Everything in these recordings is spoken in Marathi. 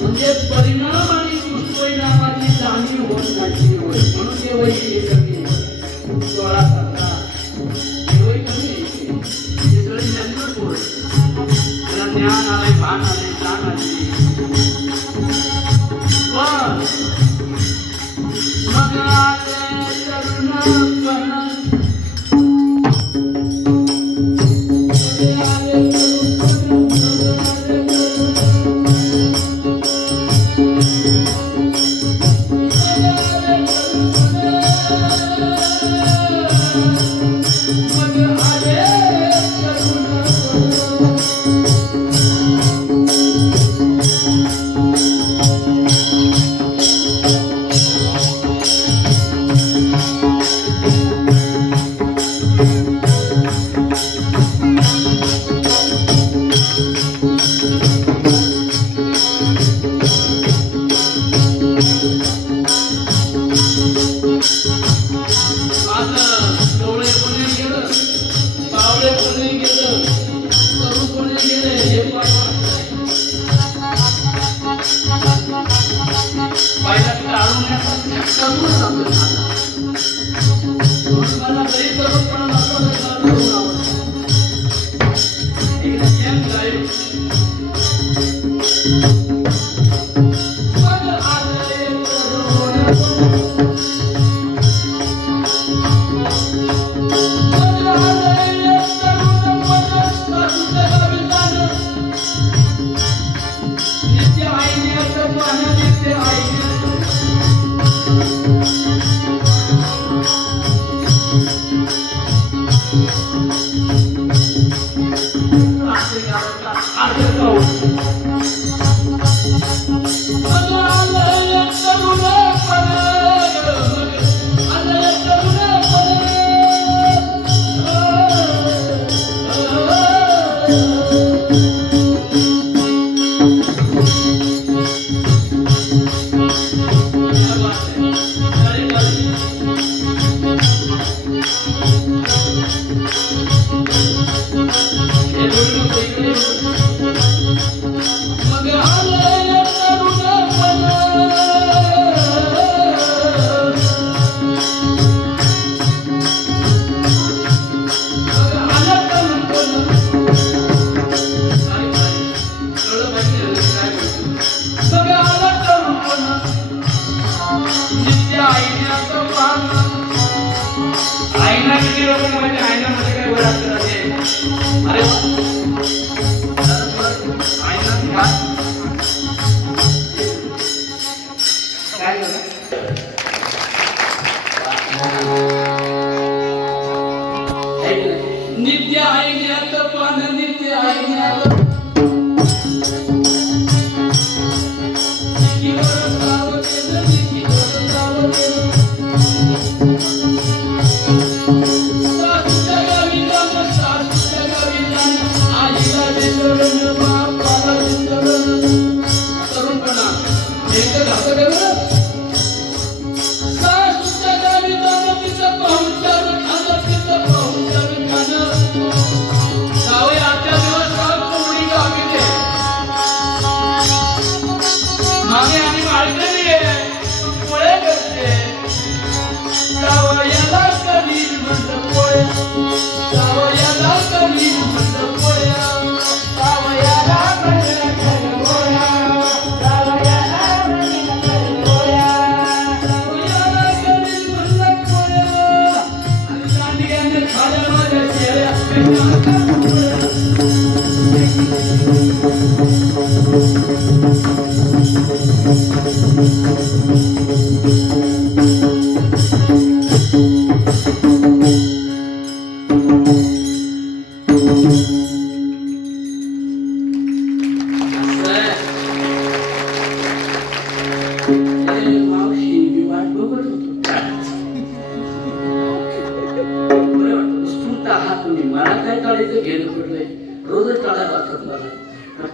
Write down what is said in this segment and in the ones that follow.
म्हणजे परिणाम आणि दुष्परिणामाची जाणीव होत नाही म्हणून केवळ सोळा सतरा केवळ कमी सगळे जन्मच होय त्याला ज्ञान आले भान आले जाण आली पण मग आले तरुणपण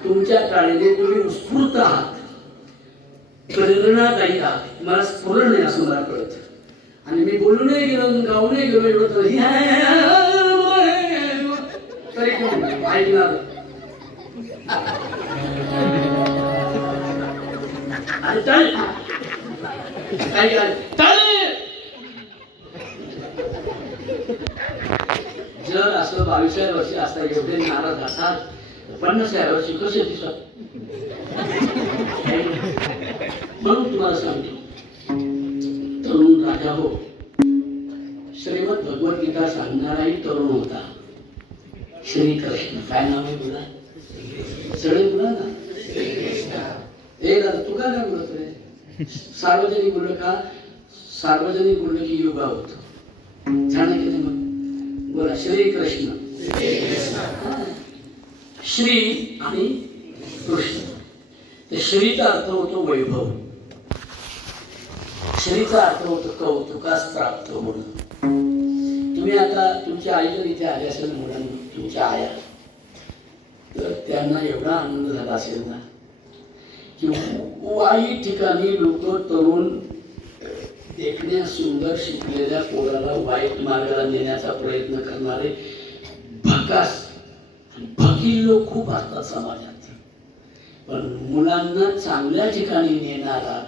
तुमच्या काळीने तुम्ही उत्स्फूर्त आहात, प्रेरणादायी आहात. मला स्फुरण नाही असं मला कळत. आणि मी बोलूनही गेलो, गाऊनही गेलो, एवढं तरी ऐकणार. जर असं 22व्या वर्षी असता एवढे नाराज असाल, 50व्या वर्षी कसे दिसत. म्हणून तुम्हाला सांगतो, तरुण राजा हो. श्रीमद भगवद्गीता सांगणाराही तरुण होता, श्रीकृष्ण. काय नाव आहे तुला? सगळे बोला ना. हे दादा तू काय नाही बोलत रे? सार्वजनिक बोललं का? सार्वजनिक बोललं की योगा होतो. छान आहे की मग बोला श्रीकृष्ण. श्री आणि कृष्ण. ते श्रीचा अर्थ होतो वैभव, श्रीचा अर्थ होतो कौतुकास प्राप्त होणं. तुम्ही आता तुमच्या आई जर इथे आले असेल मुलांना, तुमच्या आया, तर त्यांना एवढा आनंद झाला असेल ना की वाईट ठिकाणी लोक तरुण देखण्या सुंदर शिकलेल्या पोराला वाईट मार्गाला नेण्याचा प्रयत्न करणारे भकास भकील लोक खूप असतात समाजात. पण मुलांना चांगल्या ठिकाणी नेणारा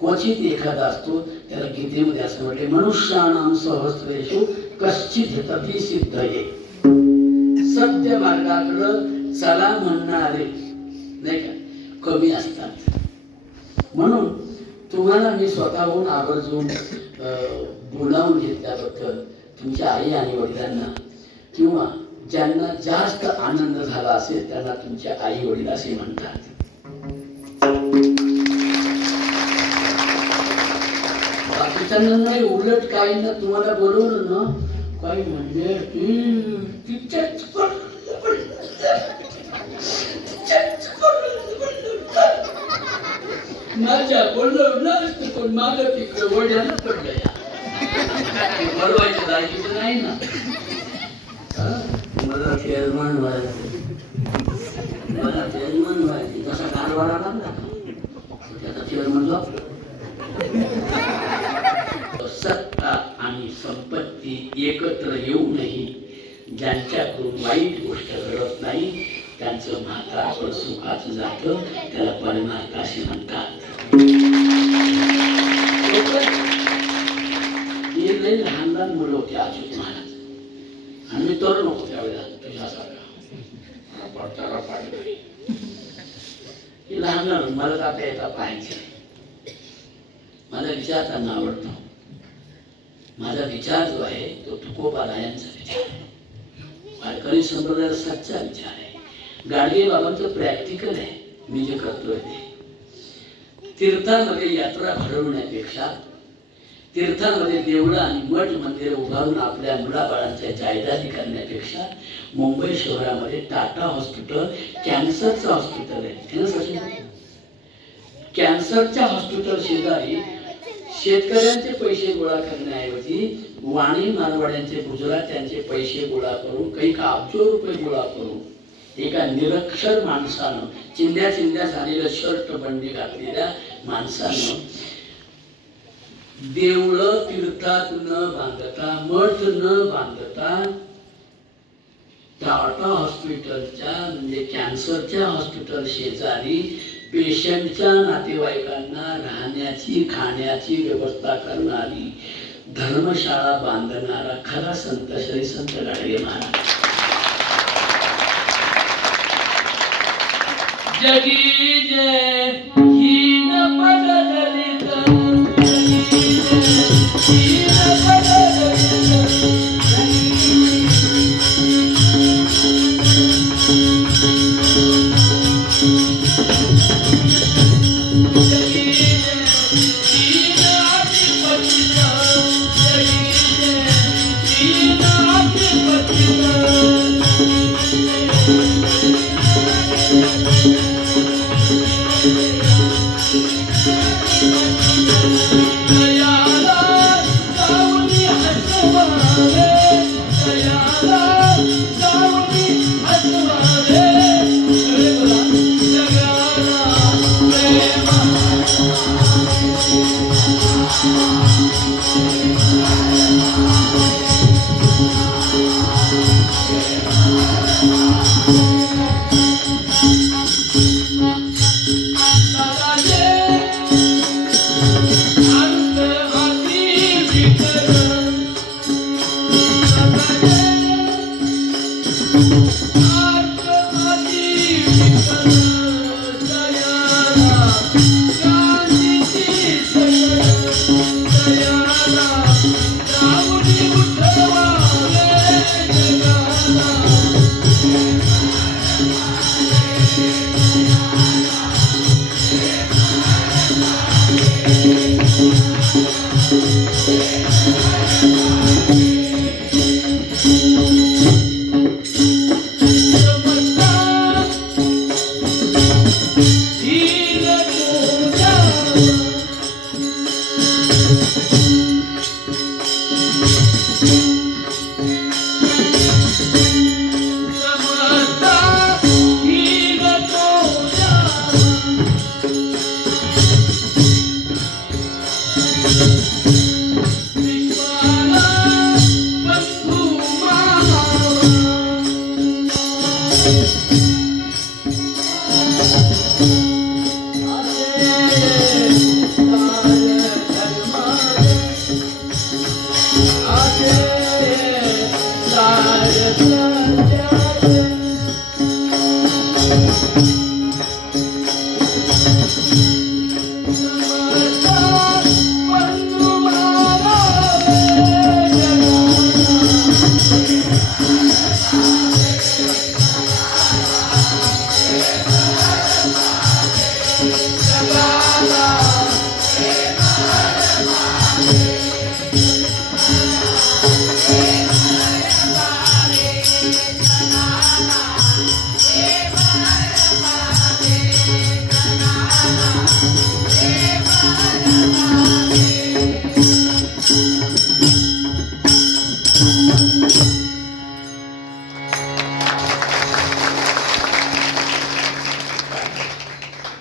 क्वचित एखादा असतो. त्याला गीतेमध्ये असं म्हटले, मनुष्याणां सहस्रेषु कश्चित् तपि सिद्धये. सत्य मार्गाकडं चला म्हणणारे नाही का कमी असतात. म्हणून तुम्हाला मी स्वतःहून आवर्जून बोलावून घेतल्याबद्दल तुमच्या आई आणि वडिलांना, किंवा ज्यांना जास्त आनंद झाला असेल त्यांना तुमच्या आई वडील असे म्हणतात. बाकीच्यांना नाही, उलट काहींना तुम्हाला बोलवलं ना, काही म्हणजे माझ्या बोलवलं असतं पण माझं तिकडं वड्याला पडलं. बोलवायचं लायकीचं नाही ना. मला चेअरमन व्हायचं, मला चेअरमन व्हायची. तसा कारभार आला ना त्याचा चेअरमन जॉब. सत्ता आणि संपत्ती एकत्र येऊनही ज्यांच्याकडून वाईट गोष्ट घडत नाही त्यांचं म्हातारपण सुखाचं जातं. त्याला परमार्थ म्हणतात. लहान लहान मुलं होती अच्युत महाराज, आणि मी तरुण होतो त्यावेळेला तुझ्यासारखा. लहान लहान मला जाता येता पाहायचे. माझा विचार त्यांना आवडतो. माझा विचार जो आहे तो तुकोबारायांचा विचार आहे. वारकरी संप्रदायाचा सच्चा विचार आहे. गाडगे बाबांचं प्रॅक्टिकल आहे मी जे करतोय ते. तीर्थांमध्ये यात्रा भरवण्यापेक्षा, तीर्थांमध्ये देवळं आणि मठ मंदिरं उभारून आपल्या मुलाबाळांच्या जायदादी करण्यापेक्षा मुंबई शहरामध्ये टाटा हॉस्पिटल कॅन्सरचं हॉस्पिटल आहे. कॅन्सरच्या हॉस्पिटल शेजारी शेतकऱ्यांचे पैसे गोळा करण्याऐवजी वाणी मारवाड्यांचे गुजरात्यांचे पैसे गोळा करून काही का अब्ज रुपये गोळा करून एका निरक्षर माणसानं, चिंध्या चिंध्या झालेलं शर्ट बंडी घातलेल्या माणसानं देवळं तीर्थात न बांधता, मठ न बांधता टाटा हॉस्पिटलच्या म्हणजे कॅन्सरच्या हॉस्पिटल शेजारी पेशंटच्या नातेवाईकांना राहण्याची खाण्याची व्यवस्था करणारी धर्मशाळा बांधणारा खरा संत श्री संत गाडगे महाराज. जगी जय हीन पद दलित, हीन पद दलित.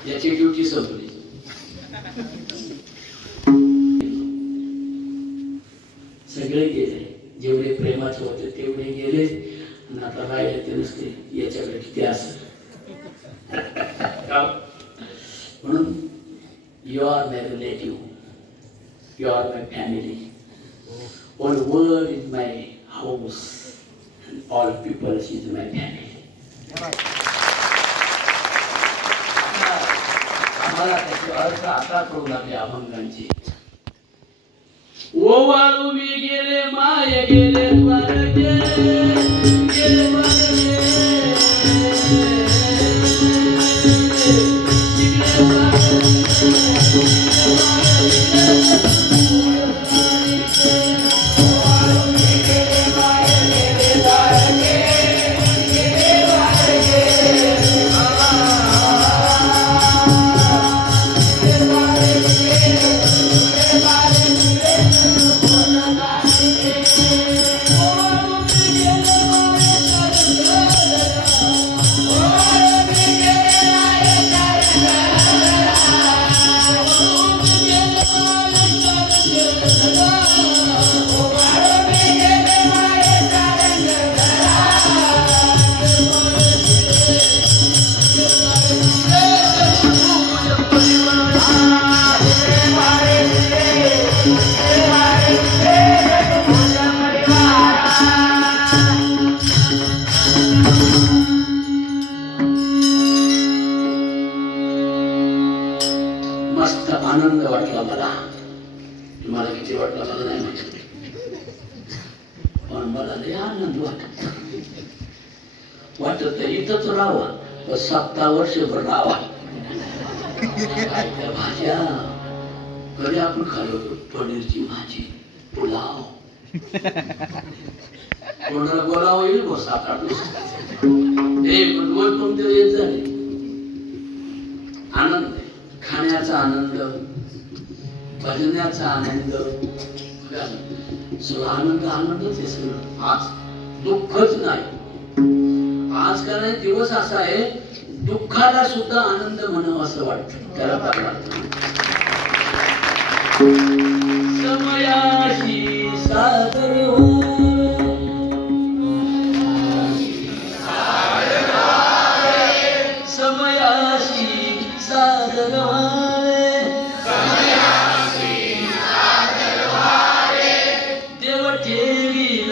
याची ड्युटी संपली. सगळे गेले, जेवढे प्रेमाचे होते तेवढे गेले, आणि आता राहिले ते नसते. याच्याकडे किती असं म्हणून you are my relative, you are my family, all world is my house, all peoples is my family. आम्हाला त्याचे अर्थ आता करू लागले अभंगांची. ओवाळू मी गेले माय गेले द्वारके, गेले द्वारके, मस्त आनंद वाटला मला. तुम्हाला किती वाटला मला नाही माहिती, पण मला लय आनंद वाटत इथंच राहावं, 7 वर्षभर राहावा. भाज्या कधी आपण खाल्लो होतो, पनीरची भाजी, पुलाव, कोणाला बोलावं येईल बस 7-8 दिवस. पण रोज कोणते येत झाले. आनंद आहे, खाण्याचा आनंद, भजण्याचा आनंद, सगळं आनंद आनंदच आहे सगळं. आज दुःखच नाही. आज का नाही, दिवस असा आहे दुःखाला सुद्धा आनंद म्हणावं असं वाटतं. त्याला समयाशी सादर समयाशी सादर देव ठेवील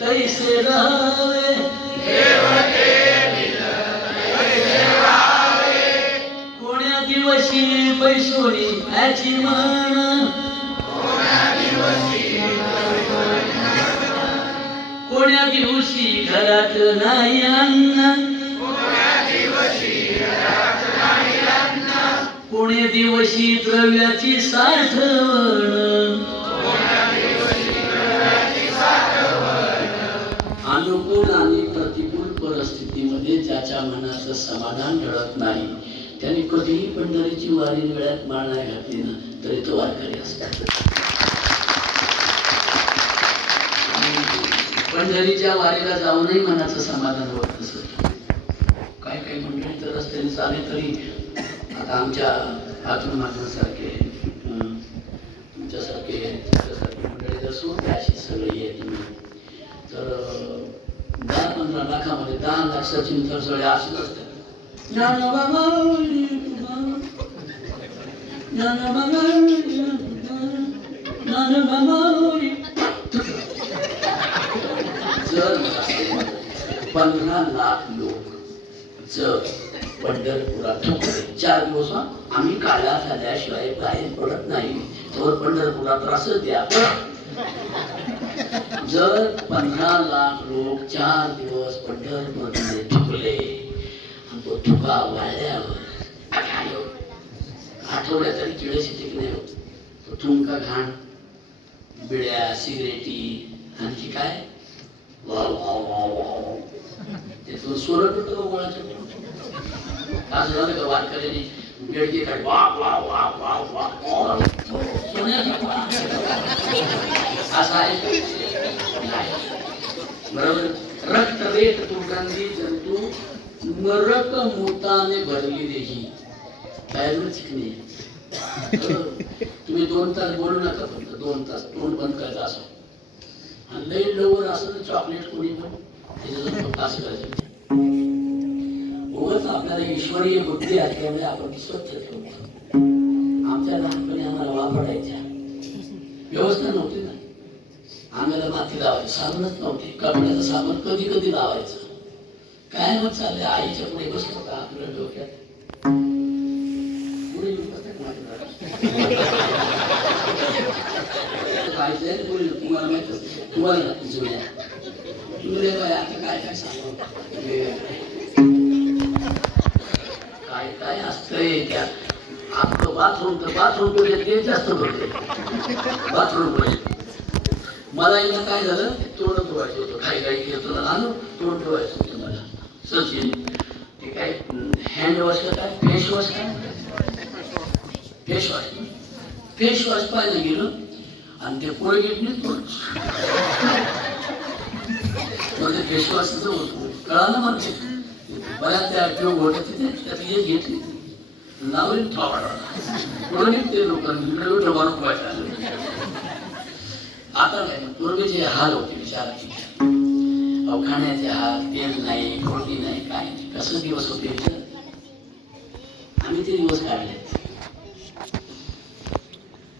तैसे राहावे, कोण्या दिवशी पैसोनी ह्याची म्हण, कोण्या दिवशी घरात नाही अन्न, कोण्या दिवशी द्रव्याची साठवण, अनुकूल आणि प्रतिकूल परिस्थितीमध्ये ज्याच्या मनाचं समाधान घडत नाही त्यांनी कधीही पंढरीची वारी वेळात माळ नाही घातली ना तरी तो वारकरी असतात. पंढरीच्या वारीला जाऊनही मनाचं समाधान होत नसत. काही काही मंडळी तर रस्त्याने चाले तरी आता आमच्या हातून माझ्यासारखे तुमच्यासारखे मंडळी जर सोडते अशी सगळी येते तर 10-15 लाखामध्ये 10 लाखाची तर सगळे अशीच असतात. जर 15 लाख लोक जर पंढरपुरात थुकले 4 दिवस आम्ही काळा झाल्याशिवाय बाहेर पडत नाही तर पंढरपुरात असं द्या. जर 15 लाख लोक 4 दिवस पंढरपूरमध्ये थुकले आणि तो थुका वाळल्यावर आठवड्या तरी किळशी टिकले तो थुंका घाण बिड्या सिगरेटी आणखी काय त्यातून सोडत होतं गोळाच्या असं झालं का वारकऱ्याने बेडके काय वा वा वा वा वा असं आहे बरोबर. रक्त रेत तुर्गांधी जंतू मरक मूताने भरली देही काय चिकणी. तुम्ही 2 तास बोलू नका फक्त 2 तास तोंड बंद करायचं असं आणि लई लवर असं चॉकलेट कोणी पण त्याच्याजवळ असं करायचं. उगाच आपल्याला ईश्वरीय बुद्धी असल्यामुळे आपण स्वच्छ ठेवतो. आमच्या लहानपणी आम्हाला वापरायच्या व्यवस्था नव्हती ना. आम्हाला माती लावायची साबणच नव्हती. कपड्याचं साबण कधी कधी लावायचं. काय मग चाललंय आईच्या पुढे बसलो का आपल्या डोक्यात पुढे येऊन बसतात तुम्हाला माहित तुम्हाला जुन्या जुन्या बाय आता काय काय सांगू काय काय असतंय त्या आपलं बाथरूम तर बाथरूम ते जास्त होते. बाथरूम मला एकदा काय झालं तोंड धुवायचं होतं. काही काही घेतो आलो तोंड धुवायचं होतं मला सचिन ते काय हँड वॉश काय फेस वॉश काय फेस वॉश पाहायला गेलो आणि ते कोळगेटने तोंड फेस वॉशचं होतं कळालं मला. बऱ्याच त्या ट्यूब होत्या तिथे त्यात एक घेतली लावली थोडं ते लोकांनी व्हायचं आता काय पूर्वीचे हाल होते विचाराचे खाण्याचे हाल तेल नाही खोटी नाही काय नाही कसं दिवस होते विचार. आम्ही ते दिवस काढले.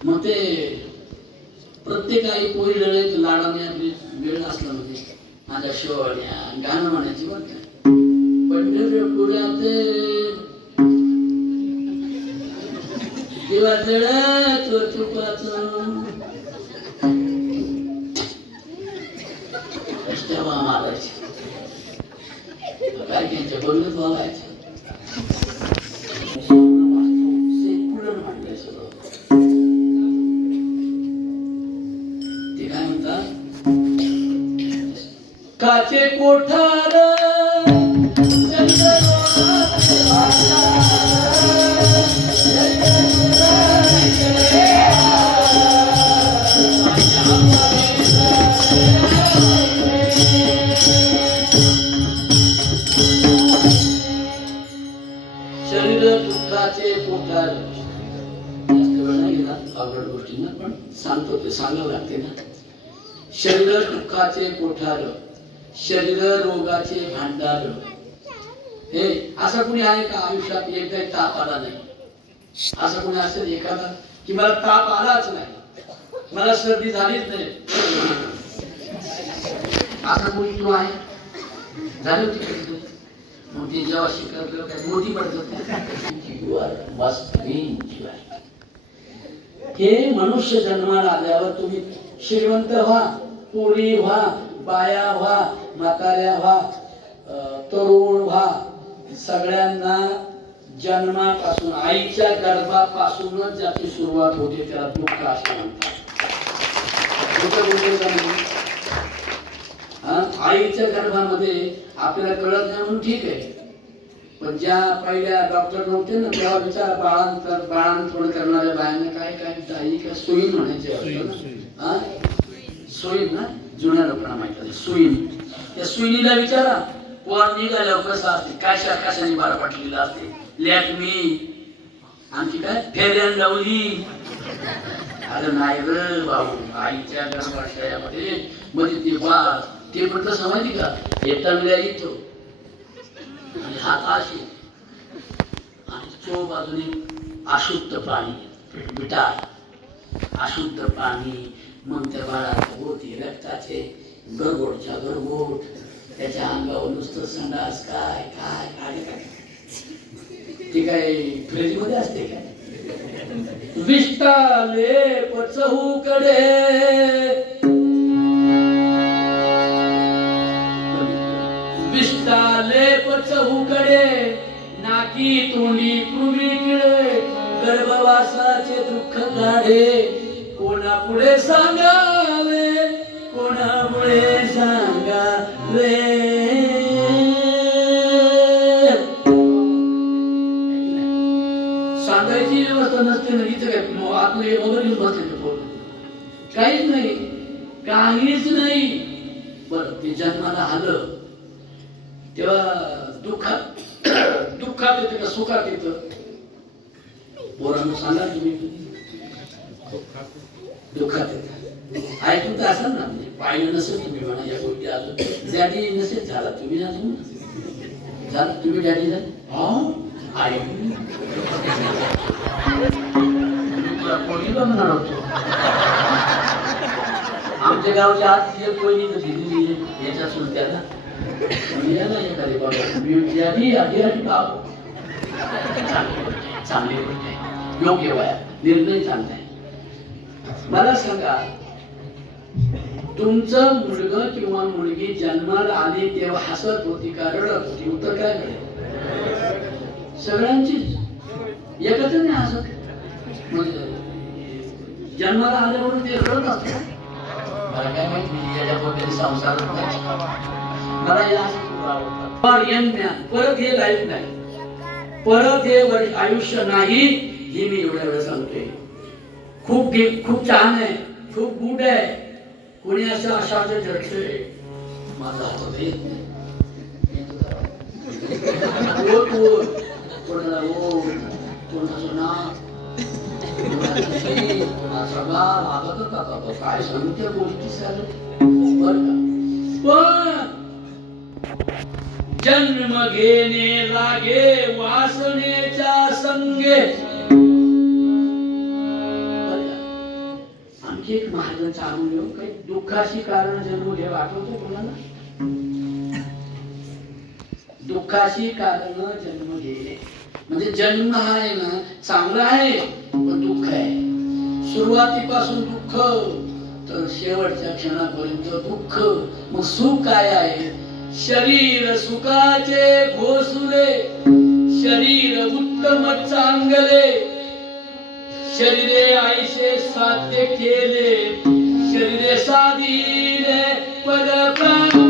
मग ते प्रत्येक आई पोरी लढायचं लाडाने आपली वेळ असला म्हणजे माझ्या शिवण्या गाणं म्हणायची बघ पंढरपुरात दिवा जळत तुपाचं तेव्हा मारायचे काय त्यांच्या बोलणं बोलायचं सेक्युलर म्हणलंय सगळं. ते काय म्हणतात काचे कोठार पण सांगतो ते सांगावं लागते ना. शरीर दुःखाचे कोठार शरीर रोगाचे भांडार. हे असं कुणी आहे का आयुष्यात एकदा ताप आला नाही असं कुणी असेल एखादा की मला ताप आलाच नाही मला सर्दी झालीच नाही असं कोणी तू आहे झाली होती मोठी जेव्हा शिकत मोठी पडत हे मनुष्य जन्माला आल्यावर तुम्ही श्रीमंत व्हा पोरी व्हा बाया व्हा म्हाताऱ्या व्हा तरुण व्हा सगळ्यांना जन्मापासून आईच्या गर्भापासूनच ज्याची सुरुवात होते त्याला दुःख असं म्हणतात. आईच्या गर्भामध्ये आपल्याला कळत नाही म्हणून ठीक आहे पण ज्या पहिल्या डॉक्टर नव्हते ना तेव्हा बिचारा बाळांतपण करणाऱ्या बायांना काय काय ताई काय सुईन म्हणायचे हा सुईन ना जुन्या लोकांना माहित आहे सुईन. त्या सुईनीला विचारा पोर निघाल्यावर कसं असते कशाने बारा पाठलेला असते लेट मी आमची काय फेऱ्यान लावली. अरे नाही रे भाऊ आईच्या गर्भाशयामध्ये मध्ये ते बाळ ते पण कसं माहिती का येताना येतो आणि हात असे आणि चो बाजूने अशुद्ध पाणी बिटाळ अशुद्ध पाणी. मग त्या बाळात होती रक्ताचे गरगोटच्या गरगोट त्याच्या अंगावर नुसतं संडास काय काय काय काय ते काय फ्रीजमध्ये असते काय. विष्टाले पचहूकडे विष्टाले पचहूकडे नाकी तोंडी कृमी किळे गर्भवासाचे दुःख काढे कोणापुढे सांगावे कोणापुढे सांगावे. सांगायची व्यवस्था नसते ना इथं काय आपले वगैरे बसले काहीच नाही काहीच नाही. बर ते जन्माला आलं तेव्हा दुःखात येते का सुखात येतं पोरांना सांगा तुम्ही. दुःखात येत ऐकून तर असाल ना म्हणजे पाहिलं नसेल तुम्ही म्हणा या गोष्टी अजून डॅडी नसेल झाला तुम्ही अजून झाला तुम्ही डॅडी झाले आई कोणीला म्हणणार होतो आमच्या गावच्या आज जे कोणी दिली याच्या सुलत्याला एखादी चांगली गोष्ट आहे योग्य वया निर्णय चांगला आहे. मला सांगा तुमचं मुलगा किंवा मुलगी जन्माला आली तेव्हा हसत होती का रडत होती उत्तर काय मिळेल. सगळ्यांचीच एकच नाही हसत म्हणजे जन्माला आल्यावर ते रडत असत. मला काय माहिती याच्या पोटी संसार मला या परत हे लाईफ नाही परत हे आयुष्य नाही हे मी एवढ्या वेळा सांगतोय. खूप छान आहे खूप गुड आहे कोणी असं अशाचं जडतोय माझा हात येत नाही कोणाला कोणाचं नाव काय सांगू त्या गोष्टी बर का. पण जन्म घेणे लागे वासनेच्या संगे. आणखी एक महाजन सांगून घेऊ काही दुःखाची कारण जन्म घ्यावं आठवतो कोणाला. दुःखाची कारण जन्म घे म्हणजे जन्म आहे ना चांगला आहे पण दुःख आहे. सुरुवातीपासून दुःख तर शेवटच्या क्षणापर्यंत दुःख. मग सुख काय आहे. शरीर सुखाचे घोसुले शरीर उत्तम चांगले शरीरे आईशे साध्य केले शरीरे साधिले परब्रह्म.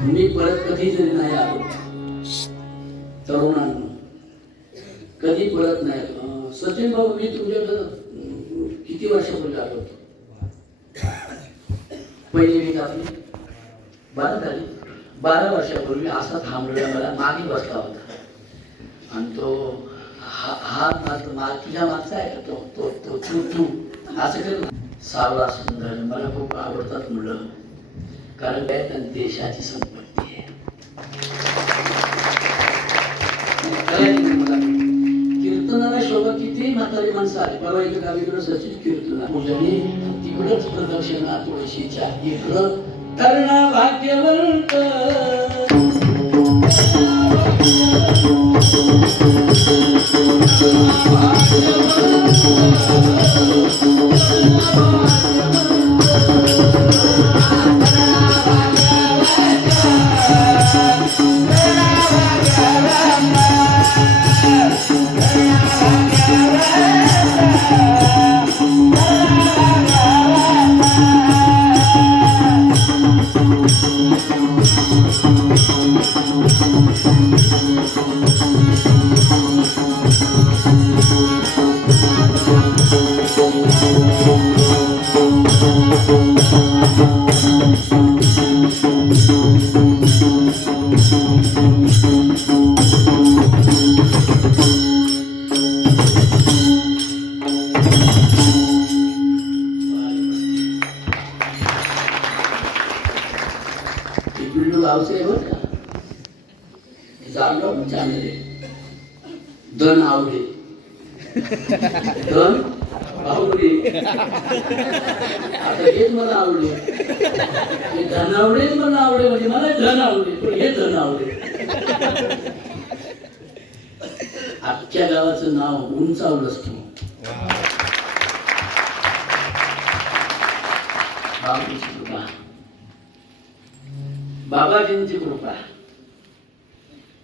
मी परत कधी जरी नाही आलो, तरुणांनो कधी परत नाही आलो. सचिन भाऊ, मी तुमच्याकडं किती वर्षापूर्वी आलो होतो? पहिली वीक आपली 12 झाली. 12 वर्षापूर्वी असा थांबलेला मला मागे बसला होता आणि तो हा तुझ्या मागचा आहे का? तो तो तू तू असं कर. सावळा सुंदर, मला खूप आवडतात मुलं, कारण काय देशाची संपत्ती आहे. मला कीर्तनाला शोभा किती म्हातारी माणसं आली. परवा एका गावीकडं सचिन कीर्तना पूजाने तिकडंच प्रदक्षिणा तुळशीच्या इकडं करणा भाग्यवंत. धन आवडे, धन आवडे, आता हेच मला आवडले. धन आवडे मला आवडे म्हणजे मला धन आवडे, पण हे धन आवडे. अख्ख्या गावाचं नाव उंचावलंच तू. बाबाची कृपा, बाबाजींची कृपा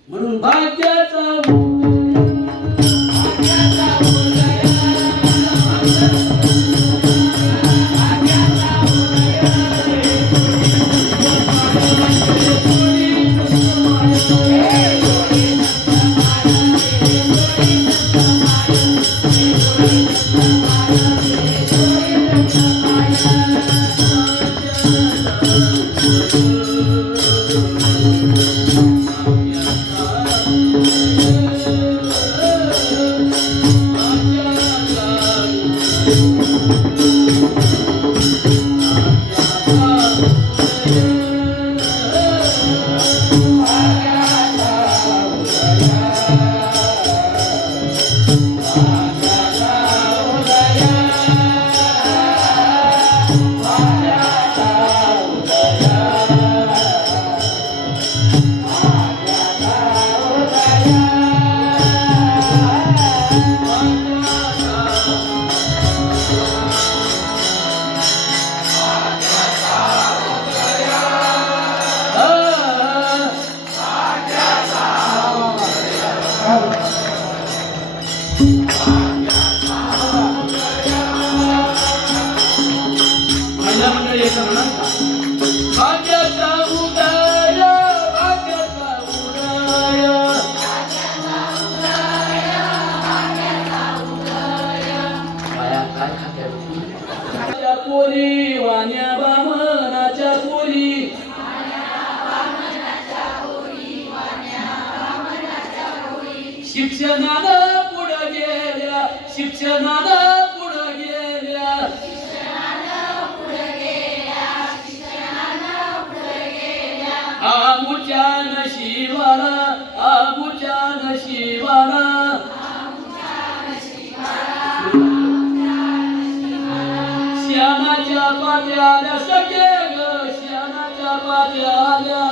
म्हणून भाग्याचा पोरी वाण्या बामनाच्या पोरी, शिक्षणानं पुढं गेल्या, शिक्षणानं पुढं गेल्या, आमुच्या नशिबाला, आमुच्या नशिबाला श्यामाच्या पात्या आल्या सगळे ग, श्यामाच्या पात्या आल्या.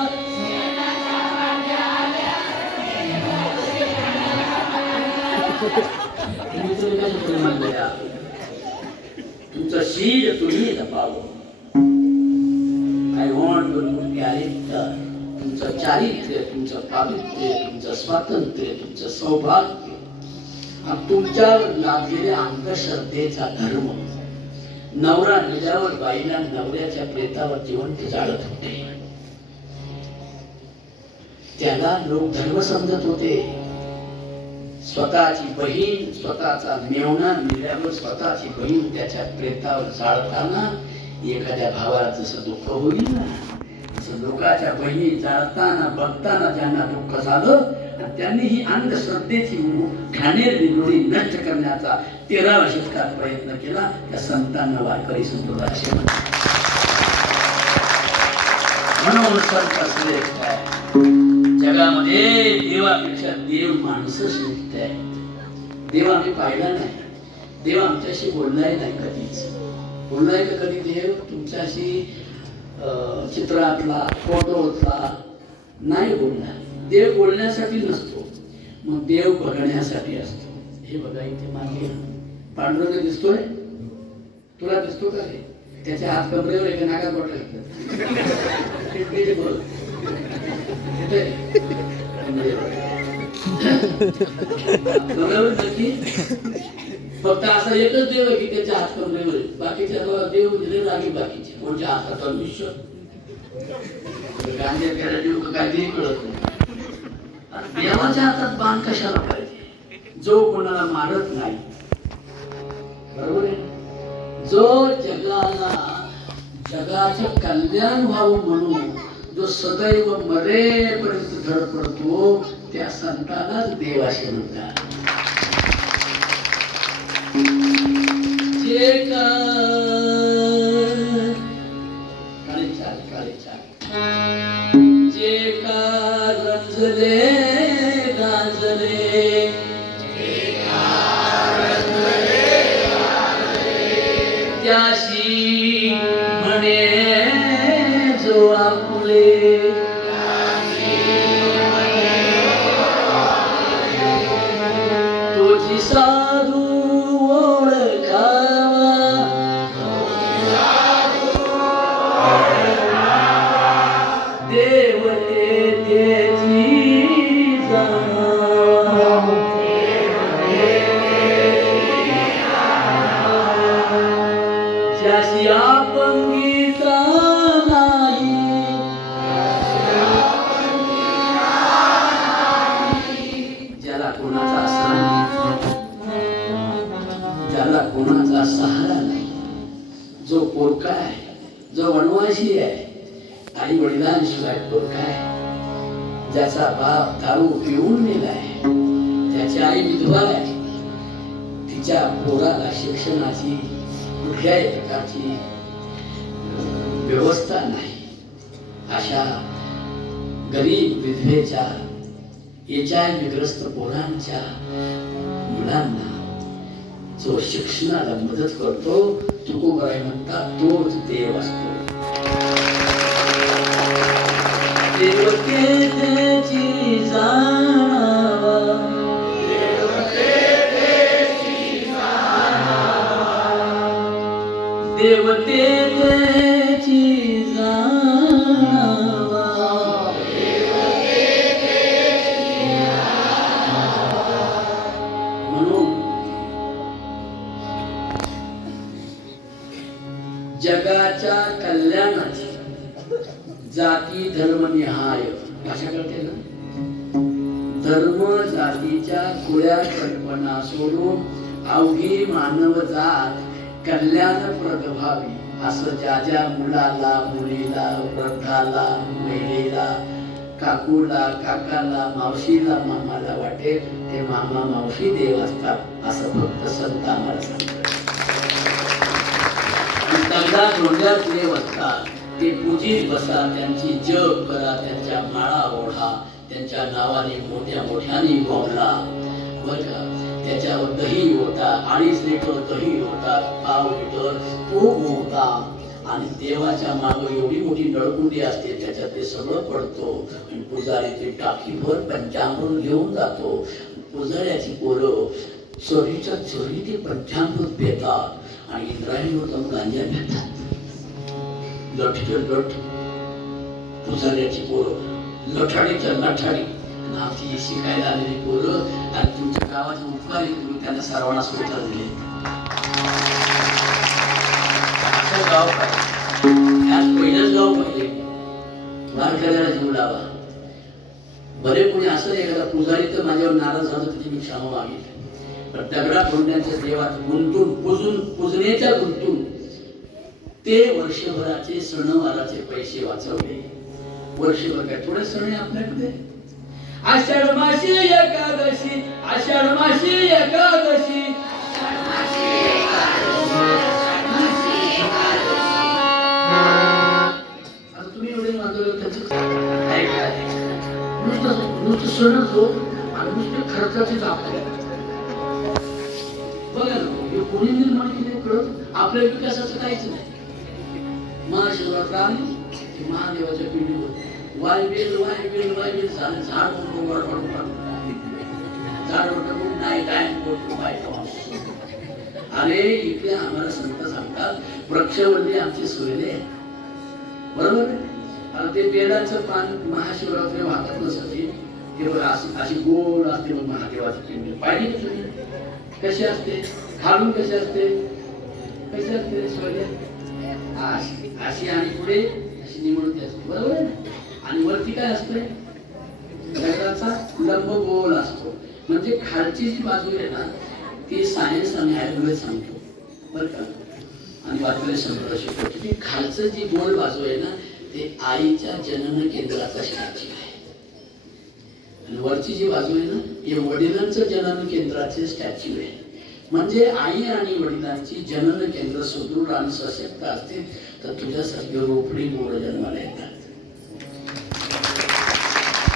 तुमचं शील तुम्ही जपावं. आय वॉन्ट युअर कॅरेक्टर, तुमचं चारित्र्य, तुमचं पावित्र्य, तुमचं स्वातंत्र्य, तुमचं सौभाग्य, तुमच्यावर लाभलेल्या अंधश्रद्धेचा धर्म. नवरा गेल्यावर बाईला नवऱ्याच्या प्रेतावर जिवंत जाळत होते. त्याला लोक धर्म समजत होते. स्वतःची बहीण, स्वतःचा मेवणा मिळाल्यावर स्वतःची बहीण त्याच्या प्रेतावर जाळताना एखाद्या भावाला जसं दुःख होईल ना, तसं लोकांच्या बहिणी जाळताना बघताना ज्यांना दुःख झालं, आणि त्यांनी ही अंधश्रद्धेची घाणेरडी रूढी नष्ट करण्याचा 13व्या शतकात प्रयत्न केला. त्या संतांना वारकरी संप्रदाय असे म्हणतात. म्हणून संत श्रेष्ठ आहे. जगामध्ये देवापेक्षा देव माणसं श्रेष्ठ आहे. देव आम्ही पाहिला नाही, देव आमच्याशी बोललाही नाही कधीच. बोललाय का कधी देव तुमच्याशी? चित्रातला, फोटोतला नाही बोलला. देव बोलण्यासाठी नसतो, मग देव बघण्यासाठी असतो. हे बघा इथे मागे पांडुरंग दिसतोय, तुला दिसतो का रे? त्याच्या हात कमरेवर एका नाकात बोट फक्त असा एकच देव आहे की त्याच्या हात कमरेवर, बाकीच्या देव दिले रागे बाकीचे कोणत्या हातात विश्व गांधी त्याला देव काहीतरी कळत नाही. देवाच्या हातात बाण कशाला पाहिजे? जो कोणाला मारत नाही, बरोबर आहे. जो जगाचं कल्याण व्हावं म्हणून जो सदैव मरेपर्यंत धडपडतो, त्या संतालाच देव असे म्हणतात. जे रंजले गांजले, त्याशी म्हणे जो आपुले, तोची साधू कोणाचा सहारा नाही, जो पोरका आहे, जो वनवासी आहे, आई वडिलांशिवाय पोरका आहे, ज्याचा बाप दारू पिऊन मेलाय, त्याची आई विधवा आहे, तिच्या पोराला शिक्षणाची कुठल्याही प्रकारची व्यवस्था नाही, अशा गरीब विधवेच्या HIV ग्रस्त पोरांच्या मुलांना जो शिक्षणाला मदत करतो, तुकोबाराय म्हणतात तोच देव असतो. देवतेची जाणावा, देवतेची जाणावा, म्हणून जगाच्या कल्याणाची जाती धर्मनिहाय भाषा करते ना. धर्म जातीच्या खुल्या कल्पना सोडून अवघी मानव जात कल्याणप्रद व्हावी असं ज्या ज्या मुलाला, मुलीला, वृद्धाला, महिलेला, काकूला, काकाला, मावशीला, मामाला वाटेल ते मामा मावशी देव असतात असं फक्त संत आम्हाला सांगतात. देव असतात ते पूजित बसा, त्यांची जप करा, त्यांच्या माळा ओढा, त्यांच्या नावाने मोठ्या मोठ्याने बोला, बरं का. त्याच्यावर दही होता, 2.5 लिटर दही होता, 1 लिटर तूप होता, आणि देवाच्या मागे एवढी मोठी नळकुंडी असते, त्याच्यात ते सगळं पडतो, आणि पुजारी ते टाकीभर पंचामृत घेऊन जातो. पुजाऱ्याची पोरं चोरीच्या चोरी ते पंचामृत पितात, आणि इंद्रायणीवर जाऊन गांजा घेतात. लठीच्या लठ पुजाऱ्याची पोरं, लठाडीच्या लठाडी, नाती शिकायला आलेली पोरं, आणि तुमच्या गावाचे उपकारी तुम्ही त्यांना सर्वांना सुविधा दिले. असं गाव पाहिजे, यात पहिलंच गाव पाहिजे. वारकऱ्याला जीव लावा. बरे कोणी असं एखादा पुजारी तर माझ्यावर नाराज झालं त्याची मी क्षमा मागितली. पण दगडा फोडण्याच्या देवात गुंतून पूजण्याच्या गुंतून ते वर्षभराचे सणवाराचे पैसे वाचवले. वर्षभर काय थोडे सण आहे आपल्याकडे. आषाढ मासी एकादशी, आषाढ मासी एकादशी, आता तुम्ही एवढे मानलं त्याचं काय काय नुसतं सणच हो आणि नुसते खर्चाचेच आपल्या. बघा ना हे कोणी निर्माण केले कळत आपल्या विकासाचं काहीच नाही. महाशिवरात्र आली की महादेवाच्या पिंडीवर वायबेल वायबेल वायबेल झालं. झाड मोठं झाड मोठं नाही काय अरे इकडे आम्हाला संत सांगतात वृक्षवल्ली आमची सोयरे आहे. बरोबर आहे. आणि ते बेलाचं पान महाशिवरात्री वाहतात नसते तेव्हा अशी गोड असते मग महादेवाची पिंडी पाहिली का तुम्ही कशी असते खालून कशी असते कशी असते सोयरे अशी आणि पुढे अशी निवडती असते. बरोबर आहे. आणि वरती काय असते दगडाचा लंब गोल असतो. म्हणजे खालची जी बाजू आहे ना ती सायन्स आणि आयुर्वेद सांगतो बरं का. आणि वाचले संप्रदाय शिकवतो की खालचं जी गोल बाजू आहे ना ते आईच्या जनन केंद्राचा स्टॅच्यू आहे. आणि वरची जी बाजू आहे ना हे वडिलांचं जनन केंद्राचे स्टॅच्यू आहे. म्हणजे आई आणि वडिलांची जनन केंद्र सुदृढ आणि सशक्त असतील तर तुझ्यासारखी रोपडी मोर जन्माला येतात.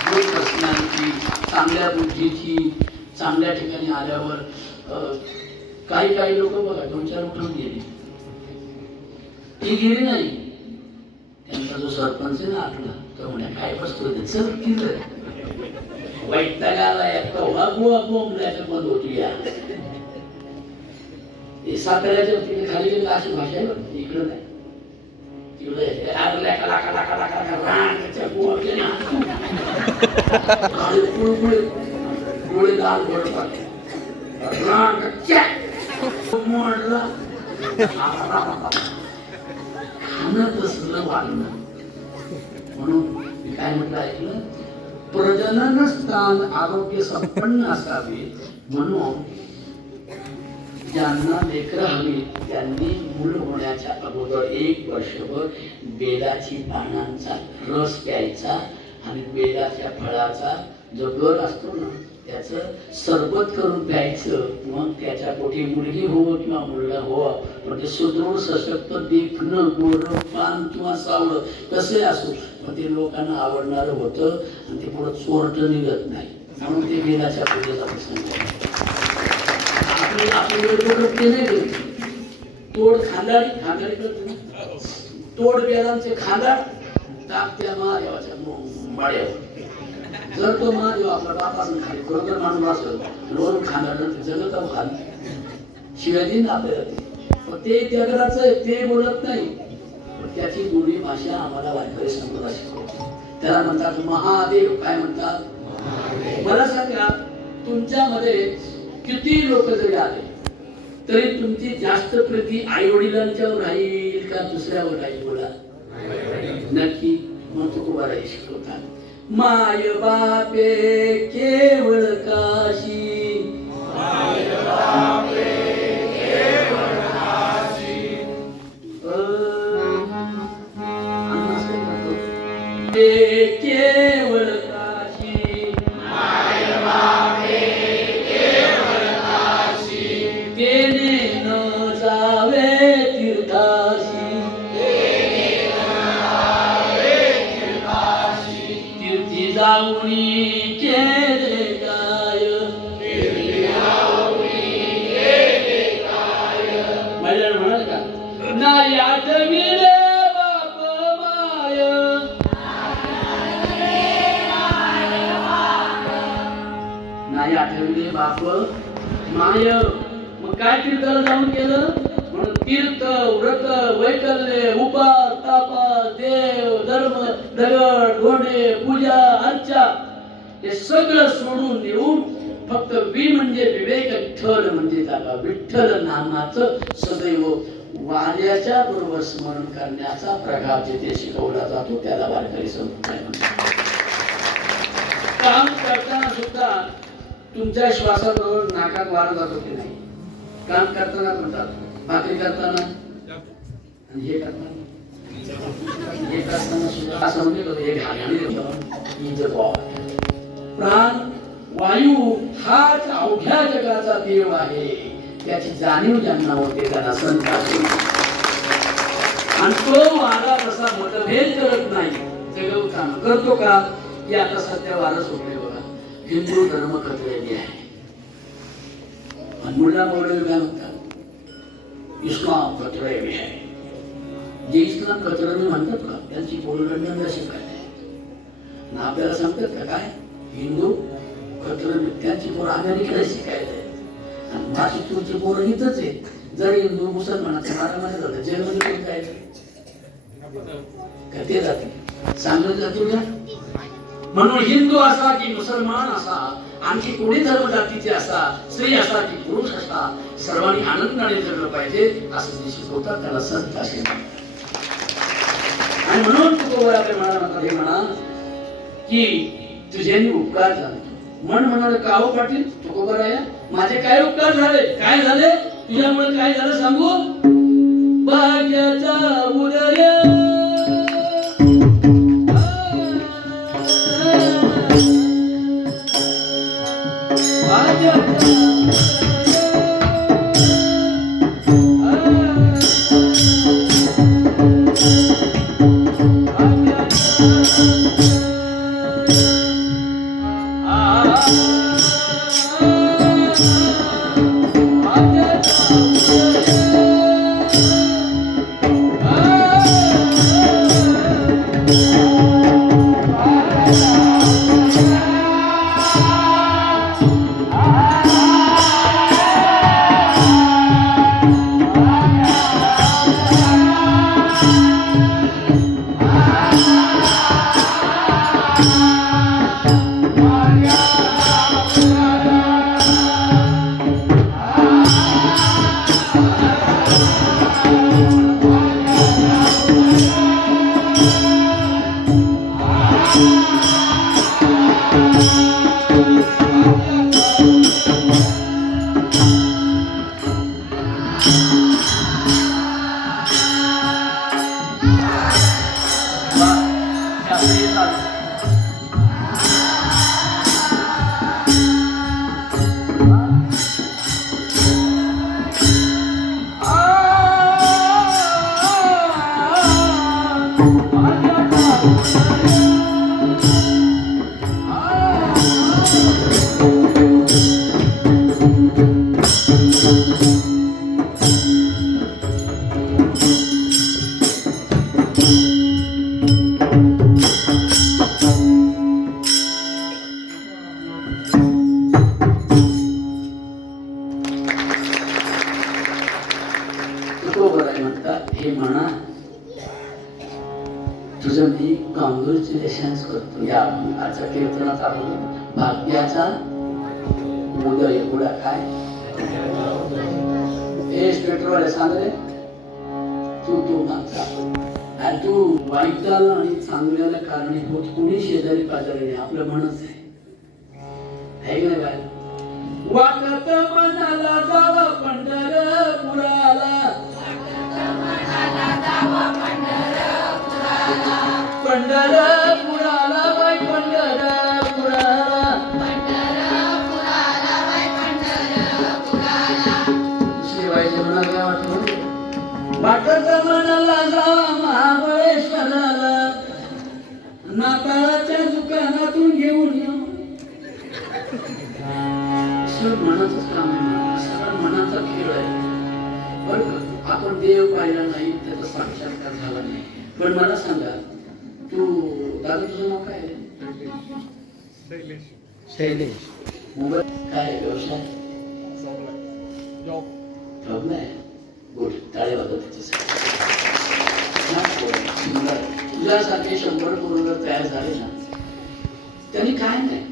पर्सनॅलिटी चांगल्या बुद्धीची चांगल्या ठिकाणी आल्यावर काही काही लोक बघा 2-4 उठून गेली ती गेली नाही. त्यांचा जो सरपंच आहे ना आपला तो म्हणे काय बसतो चल केलं वाईट आला बंद होती या साताऱ्याच्या तिकडे खाली गेलं अशी भाषा आहे इकडं नाही. डोळे लाल पडतात खाणं तसलं वाढणं. म्हणून मी काय म्हटलं ऐकलं प्रजनन स्थान आरोग्य संपन्न असावे म्हणून ज्यांना लेकरं हवी त्यांनी मूल होण्याच्या अगोदर 1 वर्षभर बेलाची पानांचा रस प्यायचा आणि बेलाच्या फळाचा जो गर असतो ना त्याचं सरबत करून प्यायचं. मग त्याच्या पोटी मुलगी हो किंवा मुलगा हो म्हणजे सुदृढ सशक्त देखणं गोरं पान किंवा सावळं कसे असो पण ते लोकांना आवडणारं होतं आणि ते पुढं चोरट निघत नाही. म्हणून ते बेलाच्या पूजेचा प्रसंग तोड खांदाडी खांदाडी करतो तोड बेलांचे खांदाड टाक त्या महादेवाच्या माळ्यावर. जर तो महादेव आपला बापासून खाली खरोखर माणूस असेल वरून खांदाड जगत खाली शिवाय दिन आपल्याला पण ते जगराचं ते बोलत नाही. त्याची गोडी भाषा आम्हाला वारकरी संप्रदाय शिकवते. त्याला म्हणतात महादेव. काय म्हणतात मला सांगा तुमच्यामध्ये किती लोक जरी आले तरी तुमची जास्त प्रीती आई वडिलांच्यावर राहील का दुसऱ्यावर राहील बोला नक्की. मग तुकोबाराय शिकवतात माय बापे केवळ काशी केवळ काशी तेने न जावे तीर्थाशी तीर्थी जाऊनी केले काय महिला म्हणाल का नाही आठविले बाप माय नाही आठविले बाप माय. मग काय तीर्थाला जाऊन केलं म्हणून तीर्थ व्रत वैकल्य उपास तापास देव धर्म दगड घोडे पूजा अर्चा हे सगळं सोडून देऊन फक्त वि म्हणजे विवेक विठ्ठल म्हणजे जागा विठ्ठल नामाचं सदैव वाऱ्याच्या बरोबर स्मरण करण्याचा प्रकार जिथे शिकवला जातो त्याला वारकरी संप्रदाय म्हणतात. तुमच्या श्वासाबरोबर नाकात वारा जातो की नाही? काम करताना पण जातो, भाकरी करताना आणि हे करताना सुद्धा असं म्हणजे हे घालणे प्राण वायू हाच अवघ्या जगाचा देव आहे, त्याची जाणीव ज्यांना होते त्यांना संत आहे. आणि तो वारा तसा मतभेद करत नाही, जगव काम करतो का? की आता सध्या वारा सुटले बघा, हिंदू धर्म खतरेली आहे. मुल्ला मौलवी काय म्हणतात? इस्लाम खतरे में है. जे इस्लाम खतरे म्हणतात का त्यांची पोरं शिकायला ना आपल्याला सांगतात का काय? हिंदू खतरे त्यांची पोरं अमेरिकेला शिकायला आणि माझी तुमची पोरं इथंच आहे. जर हिंदू मुसलमानाचं मारामारी झालं जेलमध्ये कोण जायचं का? ते जातील चांगलं जातील का? म्हणून हिंदू असा की मुसलमान असा, आणखी कोणी धर्म जातीचे असा, स्त्री असा की पुरुष असा, सर्वांनी आनंदाने जगलं पाहिजे असं जे शिकवतात त्याला संत असे म्हणतात. आणि म्हणून तुकोबा आपल्या मनाला हे म्हणा की तुझ्यानी उपकार झाले. मन म्हणाले काहो पाटील तुकोबा राया माझे काय उपकार झाले? काय झाले? तुझ्यामुळे काय झालं सांगू? भाग्याचा उदय हे म्हणा तुझं मी कांगूरचे यशांस करतो. या आजच्या कीर्तनात आपण भाग्याचा उदय उडा काय पेट्रोल सांगले तू मागचा आणि तू वाईटाला आणि चांगल्याला कारणीभूत कोणी शेजारी पाजारी आपलं म्हणच आहे की नाही बाय? वाटत मनाला जावा पंढरपुराला, पंढरपुराला बाई पंढरपुराला, शिवायचे म्हणा काय वाटत? वाटत मनाला जावा महाबळेश्वराला, नाताळाच्या दुकानातून घेऊन येऊ. मनाचंच काम आहे, सगळं मनाचा खेळ आहे. बरं आपण देव पाहिला नाही, त्याचा साक्षात्कार झाला नाही. पण मला सांगा तू दादा तुझं नाव काय आहे? शैलेश. मोबाईल काय व्यवसाय? जॉब नाही. गुड, टाळे वाजव त्याच्यासाठी. तुझ्यासारखे 100 पोरं तयार झाले ना, त्यांनी काय नाही